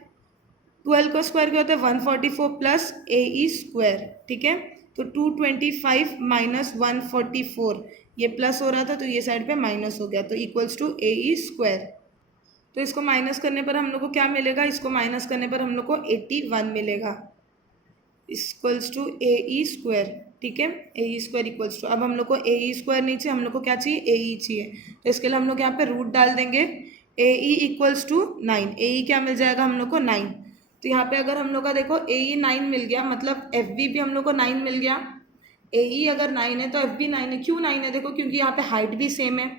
12 का स्क्वायर क्या होता है? 144 प्लस ए ई स्क्वायर, ठीक है। तो 225 माइनस 144, ये प्लस हो रहा था तो ये साइड पे माइनस हो गया, तो equals to A E square. तो इसको माइनस करने पर हम लोग को क्या मिलेगा? इसको माइनस करने पर हम लोग को 81 मिलेगा, equals to A E square, ठीक है। ए ई स्क्वायर इक्वल्स टू, अब हम लोग को ए ई स्क्वायर नहीं चाहिए, हम लोग को क्या चाहिए? ए ई चाहिए। तो इसके लिए हम लोग यहाँ पे रूट डाल देंगे, ए ई इक्वल्स टू 9, ए ई क्या मिल जाएगा हम लोग को 9। तो यहाँ पे अगर हम लोग का देखो ए ई 9 मिल गया, मतलब एफ बी भी हम लोग को 9 मिल गया। ए ई अगर 9 है तो एफ बी 9 है। क्यों 9 है? देखो क्योंकि यहाँ पे हाइट भी सेम है।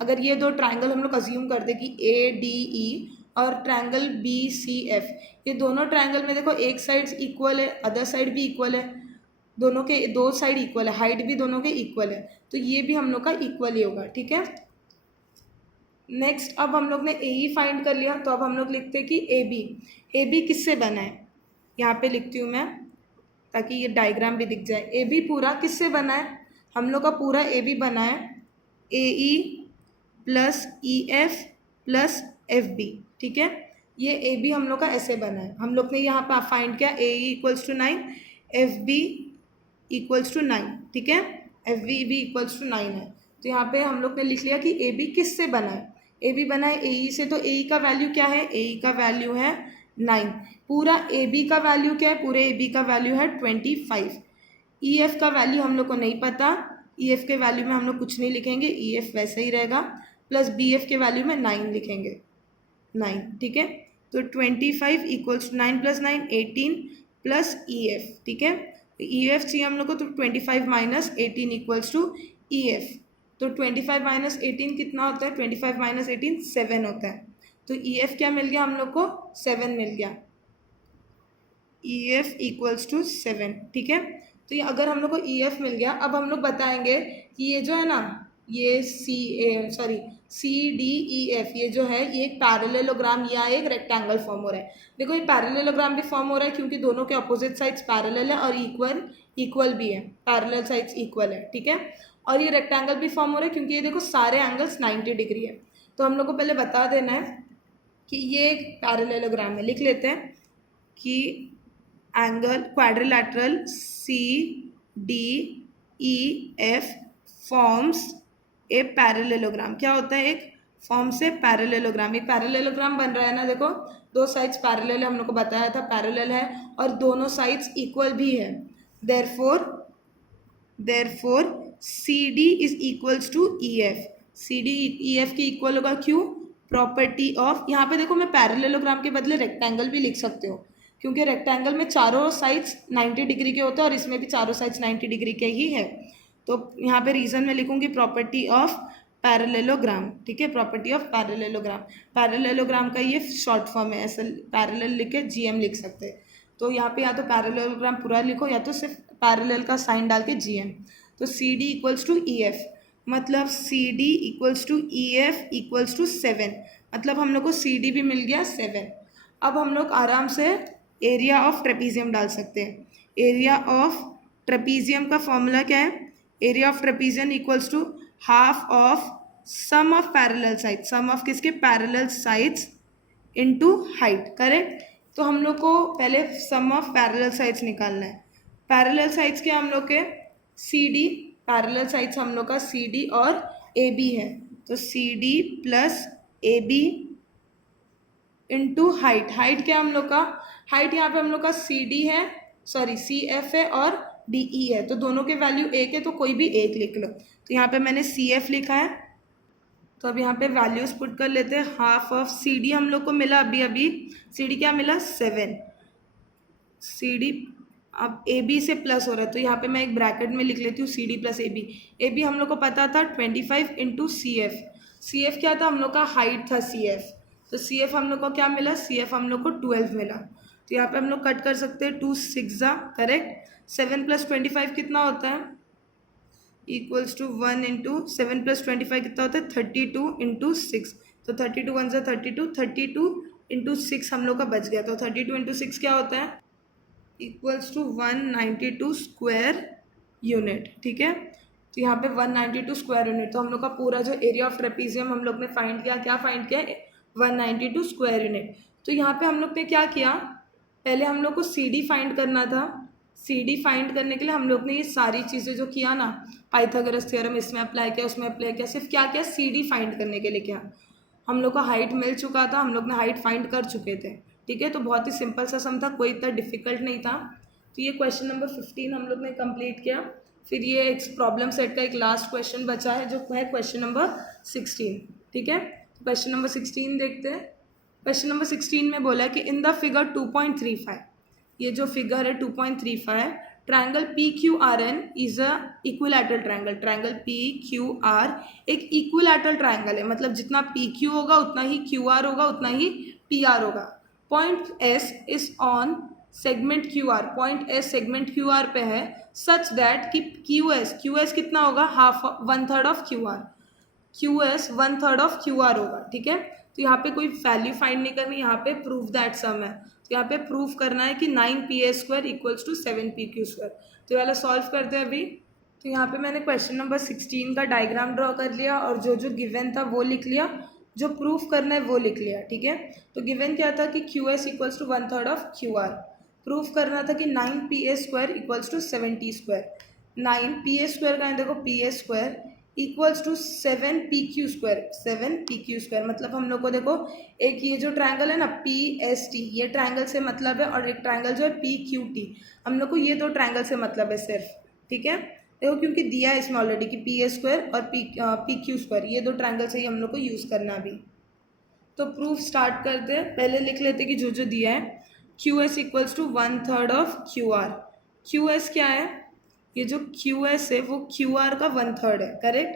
अगर ये दो ट्राइंगल हम लोग अज्यूम करते कि ए डी ई और ट्राइंगल बी सी एफ, ये दोनों ट्राइंगल में देखो एक साइड इक्वल है, अदर साइड भी इक्वल है, दोनों के दो साइड इक्वल है, हाइट भी दोनों के इक्वल है, तो ये भी हम लोग का इक्वल ही होगा। ठीक है, नेक्स्ट अब हम लोग ने ए ई फाइंड कर लिया, तो अब हम लोग लिखते हैं कि ए बी किससे बना है। यहाँ पे लिखती हूँ मैं ताकि ये डायग्राम भी दिख जाए। ए बी पूरा किससे बना है? हम लोग का पूरा ए बी बना है ए ई प्लस ई एफ प्लस एफ बी। ठीक है, ये ए बी हम लोग का ऐसे बना है। हम लोग ने यहाँ पर फाइंड किया A E equals to 9, F B equals to 9। ठीक है, एफ बी भी इक्वल्स टू 9 है। तो यहाँ पे हम लोग ने लिख लिया कि ए बी किससे बना है। ए बी बना है ए ई से, तो ए ई का वैल्यू क्या है? ए ई का वैल्यू है 9। पूरा ए बी का वैल्यू क्या है? पूरे ए बी का वैल्यू है 25। ई एफ का वैल्यू हम लोग को नहीं पता, ई एफ के वैल्यू में हम लोग कुछ नहीं लिखेंगे, ई एफ वैसे ही रहेगा, प्लस बी एफ के वैल्यू में 9 लिखेंगे, 9। ठीक है, तो 25 equals to 9 plus 9 18 plus E F. ठीक है, ई एफ चाहिए हम लोग को, तो 25 minus 18 equals to E F. तो 25 माइनस 18 कितना होता है? 25 माइनस 18 7 होता है। तो ई एफ क्या मिल गया हम लोग को? 7 मिल गया, ई एफ इक्वल्स टू 7। ठीक है, तो ये अगर हम लोग को ई एफ मिल गया, अब हम लोग बताएंगे कि ये जो है ना, ये सी डी ई एफ, ये जो है ये एक पैरेललोग्राम या एक रेक्टेंगल फॉर्म हो रहा है। देखो ये पैरेललोग्राम भी फॉर्म हो रहा है क्योंकि दोनों के अपोजिट साइड्स पैरेलल है और इक्वल भी है, पैरेलल साइड्स इक्वल है। ठीक है, और ये रेक्टेंगल भी फॉर्म हो रहा है क्योंकि ये देखो सारे एंगल्स 90 डिग्री है। तो हम लोग को पहले बता देना है कि ये एक पैरेललोग्राम है। लिख लेते हैं कि angle quadrilateral C D E F forms a parallelogram. क्या होता है? एक फॉर्म से पैरेललोग्राम। एक पैरेललोग्राम बन रहा है ना, देखो दो साइड्स पैरेलल है, हम लोग को बताया था पैरेलल है, और दोनों साइड्स इक्वल भी है। Therefore C D is equals to E F. C D E F के इक्वल होगा, क्यों? प्रॉपर्टी ऑफ, यहाँ पे देखो मैं पैरेललोग्राम के बदले रेक्टेंगल भी लिख सकते हो क्योंकि रेक्टेंगल में चारों साइड्स 90 डिग्री के होते हैं और इसमें भी चारों साइड्स 90 डिग्री के ही है। तो यहाँ पे रीजन में लिखूंगी प्रॉपर्टी ऑफ पैरेललोग्राम। ठीक है, प्रॉपर्टी ऑफ पैरेललोग्राम। पैरेललोग्राम का ये शॉर्ट फॉर्म है, ऐसा पैरेलल लिख के जीएम लिख सकते हैं। तो यहाँ पे या तो पैरेललोग्राम पूरा लिखो या तो सिर्फ पैरेलल का साइन डाल के जीएम। तो C D equals to E F, मतलब C D equals to E F equals to 7, मतलब हम लोग को सी डी भी मिल गया 7। अब हम लोग आराम से एरिया ऑफ ट्रेपीजियम डाल सकते हैं। एरिया ऑफ ट्रेपीजियम का फॉर्मूला क्या है? Area of trapezium equals to half of sum of parallel sides, sum of किसके? Parallel sides into height. Correct, तो हम लोग को पहले सम ऑफ पैरेलल साइड्स निकालना है। पैरेलल साइड्स क्या हम लोग के? सी डी, पैरेलल साइड्स हम लोग का सी डी और ए बी है, तो C D plus A B into height. Height क्या हम लोग का? हाइट यहाँ पे हम लोग का सी डी है, सॉरी सी एफ है और डी ई है, तो दोनों के वैल्यू एक है तो कोई भी एक लिख लो। तो यहाँ पे मैंने सी एफ लिखा है, तो अब यहाँ पे वैल्यूज पुट कर लेते हैं। हाफ ऑफ सी डी हम लोग को मिला अभी सी डी क्या मिला? 7। सी डी अब ए बी से प्लस हो रहा है, तो यहाँ पे मैं एक ब्रैकेट में लिख लेती हूँ C D plus A B. A B हम लोग को पता था 25 into C F. C F क्या था? हम लोग का हाइट था सी एफ, तो सी एफ हम लोग को क्या मिला? सी एफ हम लोग को 12 मिला। तो यहाँ पे हम लोग कट कर सकते हैं, 2 6 करेक्ट। 7 प्लस 25 कितना होता है? इक्वल्स टू 1 इंटू 7 प्लस 25 कितना होता है? 32 इंटू 6, तो 32 1 32, 32 इंटू 6 हम लोग का बच गया। तो 32 इंटू 6 क्या होता है? Equals to 192 square unit. ठीक है, तो यहाँ पे 192 स्क्वायर यूनिट। तो हम लोग का पूरा जो एरिया ऑफ ट्रेपीजियम हम लोग ने फाइंड किया, क्या फाइंड किया? 192 स्क्वायर यूनिट। तो यहाँ पे हम लोग ने क्या किया? पहले हम लोग को सी डी फाइंड करना था। सी डी फाइंड करने के लिए हम लोग ने ये सारी चीज़ें जो किया ना, पाइथागोरस थ्योरम इसमें अप्लाई किया, उसमें अप्लाई किया, सिर्फ क्या किया? सी डी फाइंड करने के लिए किया। हम लोग को हाइट मिल चुका था, हम लोग ने हाइट फाइंड कर चुके थे। ठीक है, तो बहुत ही सिंपल सा सम था, कोई इतना डिफिकल्ट नहीं था। तो ये क्वेश्चन नंबर 15 हम लोग ने कंप्लीट किया। फिर ये एक प्रॉब्लम सेट का एक लास्ट क्वेश्चन बचा है जो है क्वेश्चन नंबर 16। ठीक है, क्वेश्चन नंबर 16 देखते हैं। क्वेश्चन नंबर 16 में बोला है कि इन द फिगर 2.35, ये जो फिगर है 2.35, triangle P Q R N is a equilateral triangle. Triangle P Q R एक इक्विलैटरल ट्रायंगल है, मतलब जितना पी क्यू होगा उतना ही क्यू आर होगा, उतना ही पी आर होगा। Point S is on segment Q R, point S segment Q R पे है, सच दैट कि क्यू एस कितना होगा, half 1/3 of Q R, Q S 1/3 of Q R होगा। ठीक है, तो यहाँ पे कोई वैल्यू फाइंड नहीं करनी, यहाँ पे प्रूफ दैट सम है। तो यहाँ पे प्रूफ करना है कि 9pa² इक्वल्स टू 7pq²। तो ये वाला सॉल्व करते हैं अभी। तो यहाँ पे मैंने क्वेश्चन नंबर 16 का डायग्राम ड्रॉ कर लिया और जो जो गिवन था वो लिख लिया, जो प्रूफ करना है वो लिख लिया। ठीक है, तो गिवन क्या था कि Q S equals to 1/3 of Q R. Proof करना था कि 9pa² equals to 7t²। 9pa² का है, देखो pa² equals to 7pq²। 7pq², मतलब हम लोग को देखो एक ये जो ट्रायंगल है ना PST, ये ट्रायंगल से मतलब है, और एक ट्रायंगल जो है PQT, हम लोग को ये दो ट्रायंगल से मतलब है सिर्फ। ठीक है, देखो क्योंकि दिया है इसमें ऑलरेडी कि pa² और PQ², ये दो ट्रायंगल से ही हम लोग को यूज़ करना अभी। तो प्रूफ स्टार्ट करते हैं, पहले लिख लेते कि जो जो दिया है, Q S equals to 1/3 of Q R. Q S क्या है, ये जो क्यू एस है वो क्यू आर का 1/3 है, करेक्ट।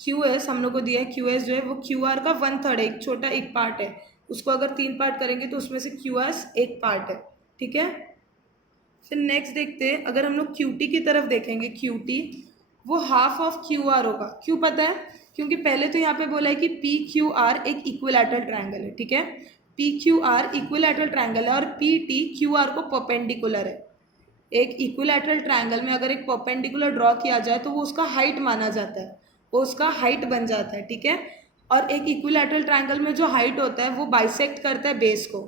क्यू एस हम लोग को दिया है, क्यू एस जो है वो क्यू आर का 1/3 है, एक छोटा एक पार्ट है, उसको अगर 3 पार्ट करेंगे तो उसमें से क्यू एस एक पार्ट है। ठीक है, फिर नेक्स्ट देखते हैं, अगर हम लोग क्यू टी की तरफ देखेंगे, क्यू टी वो हाफ ऑफ क्यू आर होगा। क्यों पता है, क्योंकि पहले तो यहाँ पे बोला है कि पी क्यू आर एक इक्विलैटरल ट्रायंगल है। ठीक है, P Q are equilateral triangle है और पी टी क्यू आर को परपेंडिकुलर है। एक इक्विलैटरल ट्रायंगल में अगर एक परपेंडिकुलर ड्रॉ किया जाए तो वो उसका हाइट माना जाता है, वो उसका हाइट बन जाता है। ठीक है, और एक इक्विलैटरल ट्रायंगल में जो हाइट होता है वो बाइसेक्ट करता है बेस को,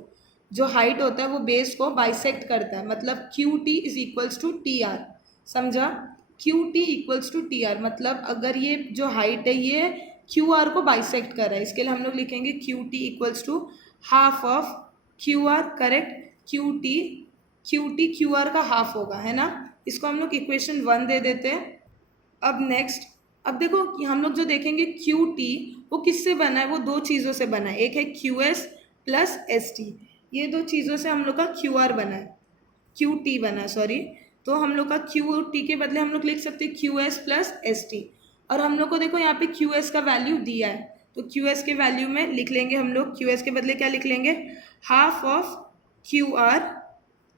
जो हाइट होता है वो बेस को बाइसेक्ट करता है, मतलब Q T is equals to T R. समझा, Q T equals to T R, मतलब अगर ये जो हाइट है ये क्यू आर को बाइसेक्ट कर रहा है, इसके लिए हम लोग लिखेंगे Q T equals to half of Q R. Correct, Q T Q R का हाफ होगा, है ना। इसको हम लोग इक्वेशन 1 दे देते हैं। अब नेक्स्ट, अब देखो कि हम लोग जो देखेंगे क्यू टी वो किससे बना है, वो दो चीज़ों से बना है, एक है Q S plus S T, ये दो चीज़ों से हम लोग का क्यू आर बना है, क्यू टी बना है, सॉरी। तो हम लोग का क्यू टी के बदले हम लोग लिख सकते हैं Q S plus S T, और हम लोग को देखो यहाँ पे क्यू एस का वैल्यू दिया है, तो क्यू एस के वैल्यू में लिख लेंगे हम लोग, क्यू एस के बदले क्या लिख लेंगे, half of Q R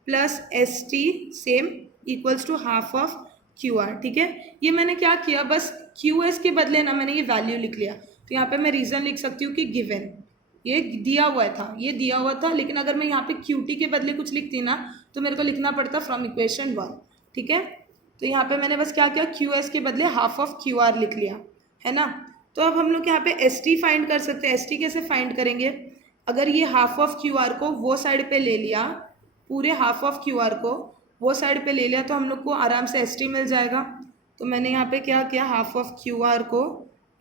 plus S T same equals to half of Q R. ठीक है, ये मैंने क्या किया, बस क्यू एस के बदले ना मैंने ये वैल्यू लिख लिया, तो यहाँ पे मैं रीज़न लिख सकती हूँ कि गिवन, ये दिया हुआ था, ये दिया हुआ था, लेकिन अगर मैं यहाँ पे क्यू टी के बदले कुछ लिखती ना तो मेरे को लिखना पड़ता फ्रॉम इक्वेशन 1। ठीक है, तो यहाँ पे मैंने बस क्या किया, क्यू एस के बदले हाफ ऑफ क्यू आर लिख लिया, है ना। तो अब हम लोग यहाँ पे एस टी फाइंड कर सकते हैं। एस टी कैसे फाइंड करेंगे, अगर ये हाफ ऑफ क्यू आर को वो साइड पे ले लिया, पूरे हाफ ऑफ क्यू आर को वो साइड पे ले लिया तो हम लोग को आराम से एस टी मिल जाएगा। तो मैंने यहाँ पे क्या किया, हाफ ऑफ क्यू आर को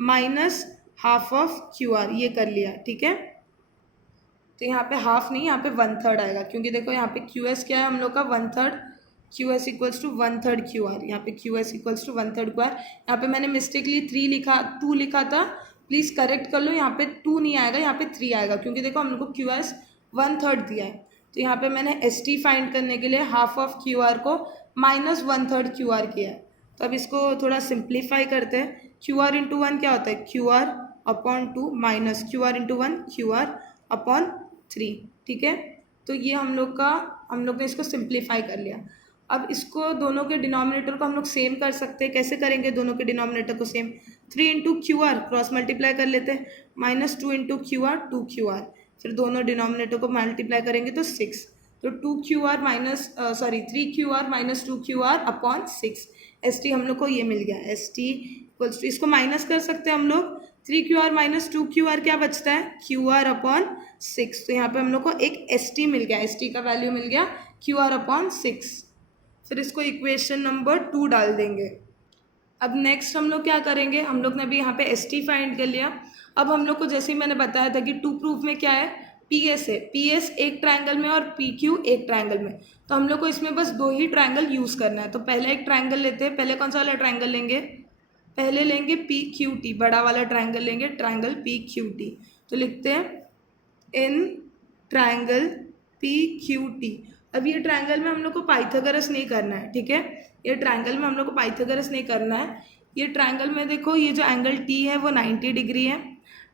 minus half of Q are ये कर लिया। ठीक है, तो यहाँ पे हाफ नहीं, यहाँ पे 1/3 आएगा, क्योंकि देखो यहाँ पे क्यू एस क्या है हम लोग का 1/3, Q S equals to 1/3 Q R, यहाँ पे Q S equals to 1/3 Q R. यहाँ पे मैंने मिस्टेकली 3 लिखा, 2 लिखा था, प्लीज़ करेक्ट कर लो, यहाँ पे 2 नहीं आएगा, यहाँ पे 3 आएगा, क्योंकि देखो हम लोग को क्यू एस 1/3 दिया है। तो यहाँ पे मैंने एस टी फाइंड करने के लिए हाफ ऑफ क्यू आर को माइनस 1/3 क्यू आर किया है। तो अब इसको थोड़ा सिंप्लीफाई करते हैं, क्यू आर इंटू 1 क्या होता है, Q R upon 2 minus Q R into 1 Q R upon 3। ठीक है, तो ये हम लोग ने इसको सिंप्लीफाई कर लिया। अब इसको दोनों के डिनोमिनेटर को हम लोग सेम कर सकते हैं, कैसे करेंगे दोनों के डिनोमिनेटर को same, 3 into Q R cross multiply कर लेते हैं, minus 2 into Q R 2 Q R, फिर दोनों डिनोमिनेटर को मल्टीप्लाई करेंगे तो 6, तो 2 Q R minus 3 Q R minus 2 Q R upon 6। S T हम लोग को ये मिल गया, एस टी इक्वल्स टू, इसको माइनस कर सकते हैं हम लोग, 3 Q R minus 2 Q R क्या बचता है, क्यू आर अपॉन 6। तो यहाँ पे हम लोग को एक एस टी मिल गया, एस टी का वैल्यू मिल गया क्यू आर अपॉन 6। फिर इसको इक्वेशन नंबर 2 डाल देंगे। अब नेक्स्ट हम लोग क्या करेंगे, हम लोग ने अभी यहाँ पे एस टी फाइंड कर लिया। अब हम लोग को जैसे ही मैंने बताया था कि 2 प्रूफ में क्या है, पी एस है, पी एस एक ट्रायंगल में और पी क्यू एक ट्रायंगल में, तो हम लोग को इसमें बस 2 ही ट्रायंगल यूज़ करना है। तो पहले एक ट्रायंगल लेते हैं, पहले कौन सा वाला ट्रायंगल लेंगे, पहले लेंगे पी क्यू टी, बड़ा वाला ट्रायंगल लेंगे, ट्रायंगल पी क्यू टी। तो लिखते हैं इन ट्राइंगल पी क्यू टी। अब ये ट्राइंगल में हम लोग को पाइथागोरस नहीं करना है, ठीक है, ये ट्राइंगल में हम लोग को पाइथागोरस नहीं करना है। ये ट्राइंगल में देखो ये जो एंगल टी है वो 90 डिग्री है,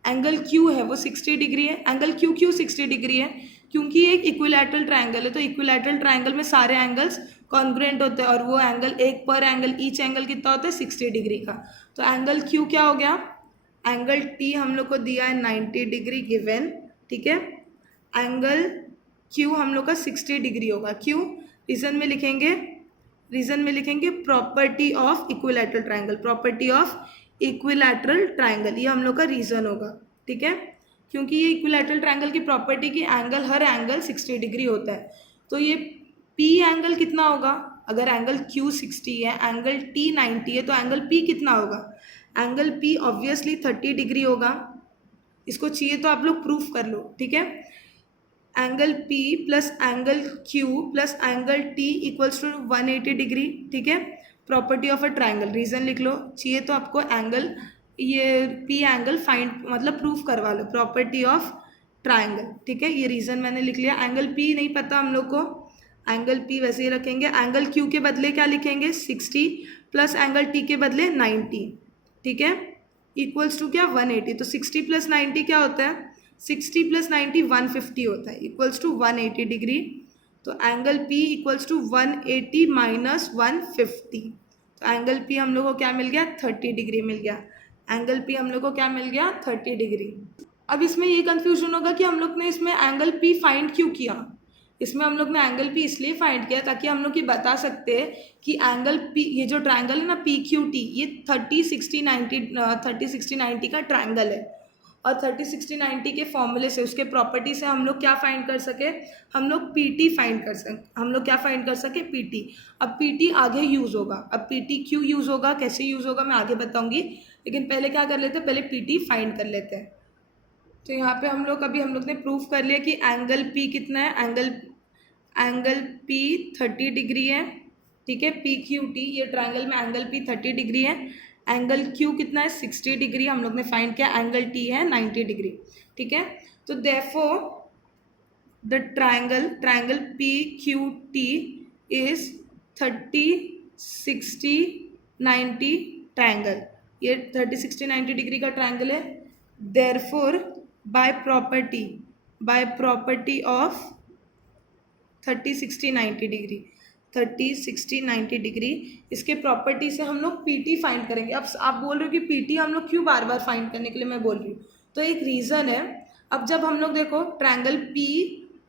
एंगल क्यू है वो 60 डिग्री है। एंगल क्यू क्यू 60 डिग्री है क्योंकि ये एक इक्विलैटरल ट्राइंगल है, तो इक्विलैटरल ट्राइंगल में सारे एंगल्स कॉन्ग्रुएंट होते हैं और वो एंगल एक पर एंगल ईच एंगल कितना होता है 60 डिग्री का। तो एंगल क्यू क्या हो गया, एंगल टी हम लोग को दिया है 90 डिग्री गिवन, ठीक है, एंगल क्यू हम लोग का 60 डिग्री होगा। क्यों, रीजन में लिखेंगे, रीजन में लिखेंगे property of equilateral triangle, property of equilateral triangle, ये हम लोग का रीजन होगा, ठीक है, क्योंकि ये इक्विलैटरल ट्राइंगल की प्रॉपर्टी की एंगल हर एंगल 60 डिग्री होता है। तो ये पी एंगल कितना होगा, अगर एंगल क्यू 60 है, एंगल टी 90 है, तो एंगल पी कितना होगा, एंगल पी ऑब्वियसली 30 डिग्री होगा। इसको चाहिए तो आप लोग प्रूफ कर लो, ठीक है, angle P plus angle Q plus angle T equals to 180 degree, ठीक है, property of a triangle, reason लिख लो, चाहिए तो आपको एंगल ये पी एंगल फाइंड मतलब प्रूफ करवा लो, प्रॉपर्टी ऑफ ट्राइंगल, ठीक है, ये रीजन मैंने लिख लिया। एंगल पी नहीं पता हम लोग को, एंगल पी वैसे ही रखेंगे, एंगल क्यू के बदले क्या लिखेंगे 60 प्लस एंगल टी के बदले 90, ठीक है, इक्वल्स टू क्या 180। तो 60 प्लस 90 क्या होता है, 60 प्लस 90 150 होता है, इक्वल्स टू 180 डिग्री। तो angle P equals to 180 minus 150, तो एंगल पी हम लोग को क्या मिल गया 30 डिग्री मिल गया, एंगल पी हम लोग को क्या मिल गया 30 डिग्री। अब इसमें ये कंफ्यूजन होगा कि हम लोग ने इसमें एंगल पी फाइंड क्यों किया, इसमें हम लोग ने एंगल पी इसलिए फाइंड किया ताकि हम लोग ये बता सकते हैं कि एंगल पी, ये जो ट्राइंगल है ना पी क्यू टी, ये 30 60 90 का ट्राइंगल है, और 30 60 90 के फॉर्मूले से, उसके प्रॉपर्टी से हम लोग क्या फाइंड कर सके, हम लोग पी टी फाइंड कर सके, हम लोग क्या फाइंड कर सके पी टी। अब पी टी आगे यूज़ होगा, अब पी टी क्यों यूज़ होगा, कैसे यूज़ होगा मैं आगे बताऊंगी, लेकिन पहले क्या कर लेते हैं, पहले पी टी फाइंड कर लेते हैं। तो यहाँ पे हम लोग ने प्रूफ कर लिया कि एंगल पी कितना है, एंगल पी 30 डिग्री है, ठीक है, पी क्यू टी, ये ट्राइंगल में एंगल पी 30 डिग्री है, एंगल क्यू कितना है 60 डिग्री हम लोग ने फाइंड किया, एंगल टी है 90 डिग्री, ठीक है। तो therefore the triangle P Q T is 30 60 90 triangle, ये 30 60 90 डिग्री का ट्राइंगल है। Therefore bye property of 30 60 90 degree, 30 60 90 degree, इसके प्रॉपर्टी से हम लोग पी टी फाइंड करेंगे। अब आप बोल रहे हो कि पी टी हम लोग क्यों बार बार फाइंड करने के लिए मैं बोल रही हूँ, तो एक रीज़न है। अब जब हम लोग देखो ट्राइंगल पी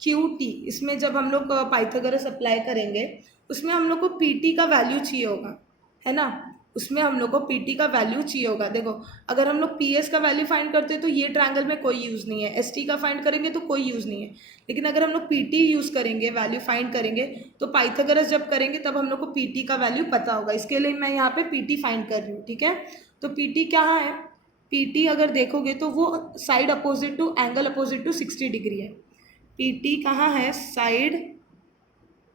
क्यू टी, इसमें जब हम लोग पाइथागोरस अप्लाई करेंगे उसमें हम लोग को पी टी का वैल्यू चाहिए होगा, है ना, उसमें हम लोग को पी टी का वैल्यू चाहिए होगा। देखो अगर हम लोग पी एस का वैल्यू फाइंड करते हैं तो ये ट्रायंगल में कोई यूज़ नहीं है, एस टी का फाइंड करेंगे तो कोई यूज़ नहीं है, लेकिन अगर हम लोग पी टी यूज़ करेंगे, वैल्यू फाइंड करेंगे, तो पाइथागोरस जब करेंगे तब हम लोग को पी टी का वैल्यू पता होगा। इसके लिए मैं यहाँ पे पी टी फाइंड कर रही हूँ, ठीक है। तो पी टी कहाँ है, पी टी अगर देखोगे तो वो side opposite to angle opposite to 60 degree है। पी टी कहाँ है, साइड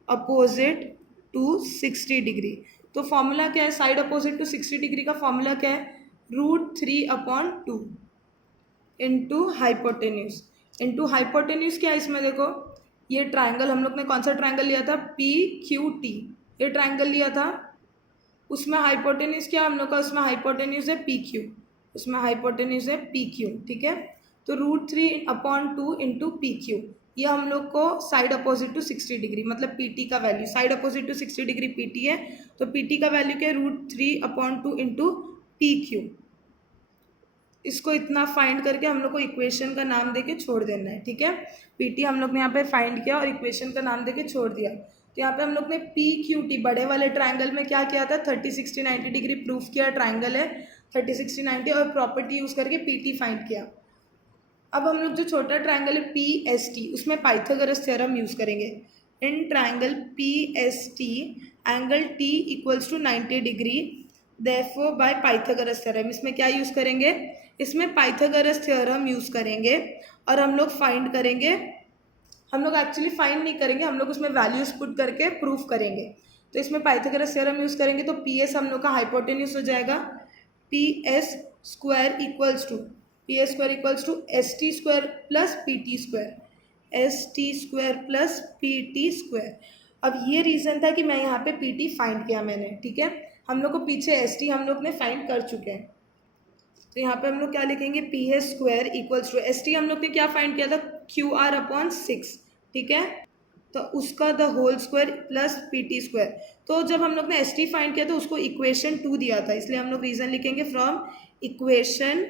अपोजिट टू 60 डिग्री। तो फॉर्मूला क्या है, साइड अपोजिट टू 60 डिग्री का फॉर्मूला क्या है, √3/2 इंटू हाइपोटेन्यूज। इंटू हाइपोटेन्यूज क्या है इसमें, देखो ये ट्राइंगल हम लोग ने कौन सा ट्राइंगल लिया था, पी क्यू टी, ये ट्राइंगल लिया था, उसमें हाइपोटेन्यूज क्या हम लोग का, उसमें हाइपोटेन्यूज है पी क्यू, उसमें हाइपोटेन्यूज है पी क्यू, ठीक है। तो √3/2 इंटू पी क्यू, ये हम लोग को साइड अपोजिट टू 60 डिग्री, मतलब पी टी का value, side opposite to 60 degree P T है, तो पी टी का वैल्यू क्या है, √3/2 इंटू पी क्यू। इसको इतना फाइंड करके हम लोग को इक्वेशन का नाम देके छोड़ देना है, ठीक है। पी टी हम लोग ने यहाँ पे फाइंड किया और इक्वेशन का नाम देके छोड़ दिया। तो यहाँ पे हम लोग ने पी क्यू टी बड़े वाले ट्राइंगल में क्या किया था, 30 60 90 डिग्री प्रूफ किया, ट्राइंगल है 30 60 90, और प्रॉपर्टी यूज़ करके पी टी फाइंड किया। अब हम लोग जो छोटा ट्राइंगल है पी एस टी, उसमें पाइथागोरस थ्योरम यूज़ करेंगे। In triangle P S T angle T equals to 90 degree, therefore by Pythagoras theorem, इसमें क्या यूज़ करेंगे, इसमें पाइथागोरस थ्योरम यूज़ करेंगे और हम लोग फाइंड करेंगे, हम लोग एक्चुअली फाइंड नहीं करेंगे, हम लोग उसमें वैल्यूज पुट करके प्रूफ करेंगे। तो इसमें पाइथागोरस थ्योरम यूज़ करेंगे तो पी एस हम लोग का हाइपोटेन्यूज हो जाएगा, P S square equals to P A square equals to S T square plus P T square, S T square plus P T square. अब ये रीज़न था कि मैं यहाँ पे पी टी फाइंड किया मैंने, ठीक है। हम लोग को पीछे एस टी हम लोग ने फाइंड कर चुके हैं, तो यहाँ पे हम लोग क्या लिखेंगे, P A square equals to S T हम लोग ने क्या फाइंड किया था, क्यू आर अपॉन 6, ठीक है। तो उसका the whole square plus P T square. तो जब हम लोग ने एस टी फाइंड किया तो उसको इक्वेशन 2 दिया था, इसलिए हम लोग रीज़न लिखेंगे फ्रॉम इक्वेशन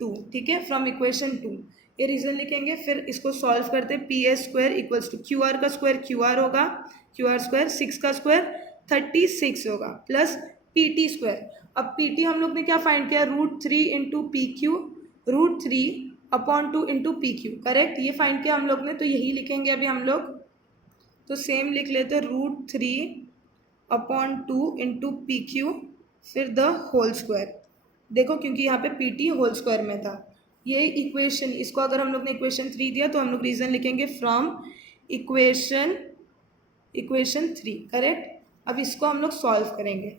2, ठीक है, फ्रॉम इक्वेशन 2 ये रीज़न लिखेंगे। फिर इसको सॉल्व करते हैं, P A square equals to Q R का स्क्वायर क्यू आर होगा, क्यू आर स्क्वायर, 6 का स्क्वायर 36 होगा, प्लस पी टी स्क्वायर। अब पी टी हम लोग ने क्या फाइंड किया, √3 into P Q, √3/2 into P Q, correct, ये फाइंड किया हम लोग ने। तो यही लिखेंगे अभी हम लोग, तो सेम लिख लेते हैं, √3/2 इंटू पी क्यू, फिर द होल स्क्वायर। देखो क्योंकि यहाँ पे पी टी होल स्क्वायर में था, ये इक्वेशन, इसको अगर हम लोग ने इक्वेशन 3 दिया तो हम लोग रीज़न लिखेंगे फ्रॉम इक्वेशन 3, करेक्ट। अब इसको हम लोग सॉल्व करेंगे,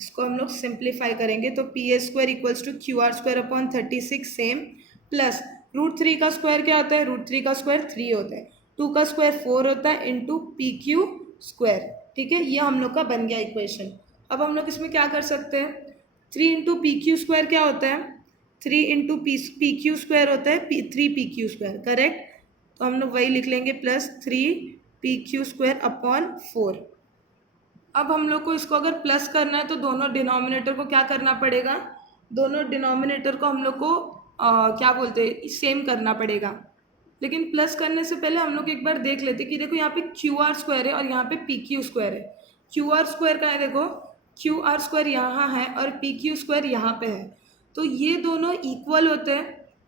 इसको हम लोग सिंप्लीफाई करेंगे, तो P A square equals to Q R square upon 36 same, plus √3 का स्क्वायर क्या होता है, √3 का स्क्वायर 3 होता है, 2 का स्क्वायर 4 होता है, इंटू पी क्यू स्क्वायर, ठीक है। ये हम लोग का बन गया इक्वेशन। अब हम लोग इसमें क्या कर सकते हैं, 3 इंटू पी क्यू स्क्वायर क्या होता है, 3 इंटू पी क्यू स्क्वायर होता है 3 पी क्यू स्क्वायर, करेक्ट। तो हम लोग वही लिख लेंगे, plus 3 P Q square upon 4। अब हम लोग को इसको अगर प्लस करना है तो दोनों डिनोमिनेटर को क्या करना पड़ेगा, दोनों डिनोमिनेटर को हम लोग को क्या बोलते हैं, सेम करना पड़ेगा। लेकिन प्लस करने से पहले हम लोग एक बार देख लेते कि देखो यहाँ पे क्यू आर स्क्वायर है और यहाँ पे पी क्यू स्क्वायर है। क्यू आर स्क्वायर का है, देखो क्यू आर स्क्वायर यहाँ है और पी क्यू स्क्वायर यहाँ पे है, तो ये दोनों इक्वल होते हैं,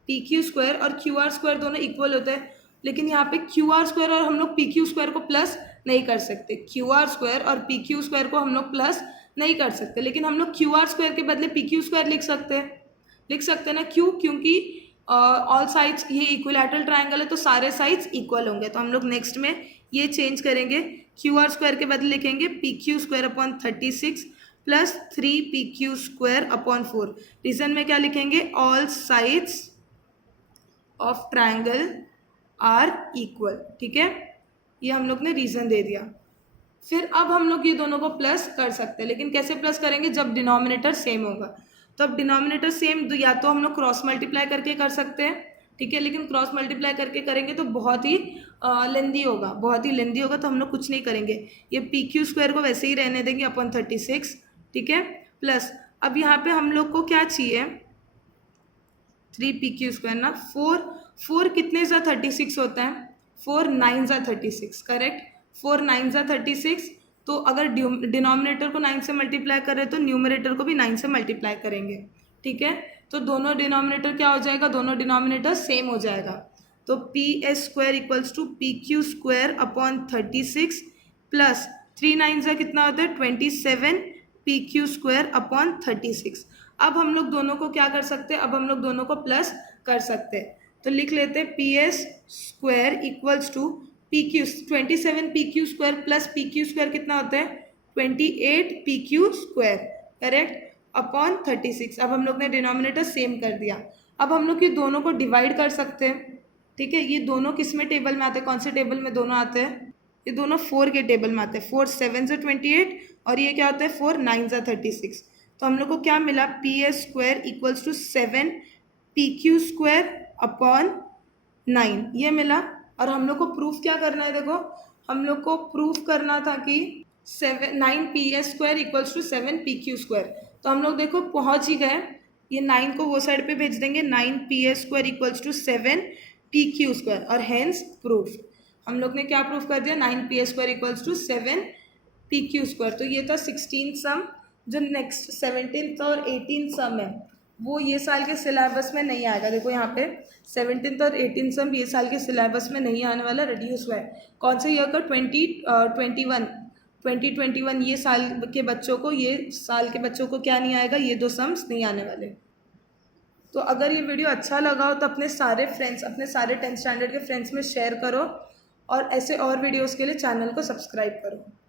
पी क्यू स्क्वायर और क्यू आर स्क्वायर दोनों इक्वल होते हैं। लेकिन यहाँ पे क्यू आर स्क्वायर और हम लोग पी क्यू स्क्वायर को प्लस नहीं कर सकते, क्यू आर स्क्वायर और पी क्यू स्क्वायर को हम लोग प्लस नहीं कर सकते, लेकिन हम लोग क्यू आर स्क्वायर के बदले पी क्यू स्क्वायर लिख सकते हैं, ना, क्यों, क्योंकि ऑल साइड्स, ये इक्विलैटरल ट्राइंगल है तो सारे साइड्स इक्वल होंगे। तो हम लोग नेक्स्ट में ये चेंज करेंगे, क्यू आर स्क्वायर के बदले लिखेंगे P Q square upon 36 plus 3 P Q square upon 4। Reason में क्या लिखेंगे, all sides of triangle are equal, ठीक है, ये हम लोग ने रीजन दे दिया। फिर अब हम लोग ये दोनों को प्लस कर सकते हैं, लेकिन कैसे प्लस करेंगे, जब डिनोमिनेटर सेम होगा। तो अब डिनोमिनेटर सेम, तो या तो हम लोग क्रॉस मल्टीप्लाई करके कर सकते हैं, ठीक है, लेकिन क्रॉस मल्टीप्लाई करके करेंगे तो बहुत ही लेंदी होगा, तो हम लोग कुछ नहीं करेंगे, ये पी क्यू स्क्वायर को वैसे ही रहने देंगे अपॉन 36, ठीक है, प्लस अब यहाँ पे हम लोग को क्या चाहिए, 3 पी क्यू स्क्वायर ना, 4 कितने सा 36 होता है, 4 9 सा 36, करेक्ट, 4 9 सा 36। तो अगर डिनोमिनेटर को 9 से मल्टीप्लाई कर रहे हैं तो न्यूमरेटर को भी 9 से मल्टीप्लाई करेंगे, ठीक है। तो दोनों डिनोमिनेटर क्या हो जाएगा, दोनों डिनोमिनेटर सेम हो जाएगा। तो P S square equals to P Q square upon 36 plus 3 9 सा कितना होता है 27 पी क्यू स्क्वायर अपॉन 36। अब हम लोग दोनों को क्या कर सकते हैं, अब हम लोग दोनों को प्लस कर सकते हैं, तो लिख लेते हैं P S square equals to P Q 27 P Q square plus P Q square कितना होता है 28 P Q square, correct, upon 36। अब हम लोग ने डिनोमिनेटर सेम कर दिया। अब हम लोग ये दोनों को डिवाइड कर सकते हैं, ठीक है। ये दोनों किस में टेबल में आते हैं, कौन से टेबल में दोनों आते हैं, ये दोनों 4 के टेबल में आते हैं, 4 7 से 28 और ये क्या होता है 4 9 से 36। तो हम लोग को क्या मिला, P S square equals to 7 P Q square upon 9, ये मिला। और हम लोग को प्रूफ क्या करना है, देखो हम लोग को प्रूफ करना था कि 9 P S square equals to 7 P Q square. तो हम लोग देखो पहुंच ही गए, ये 9 को वो साइड पे भेज देंगे, 9 P S square equals to 7 P Q square, और हेंस प्रूफ। हम लोग ने क्या प्रूफ कर दिया, 9 P S square equals to 7 P Q square. तो ये था 16 सम। जो नेक्स्ट 17th और 18th सम है वो ये साल के सिलेबस में नहीं आएगा। देखो यहाँ पे 17th और 18th सम ये साल के सिलेबस में नहीं आने वाला, रिड्यूस हुआ है। कौन से ईयर का, 2021 ये साल के बच्चों को, ये साल के बच्चों को क्या नहीं आएगा, ये 2 सम्स नहीं आने वाले। तो अगर ये वीडियो अच्छा लगा हो तो अपने सारे फ्रेंड्स, अपने सारे 10th स्टैंडर्ड के फ्रेंड्स में शेयर करो, और ऐसे और वीडियोज़ के लिए चैनल को सब्सक्राइब करो।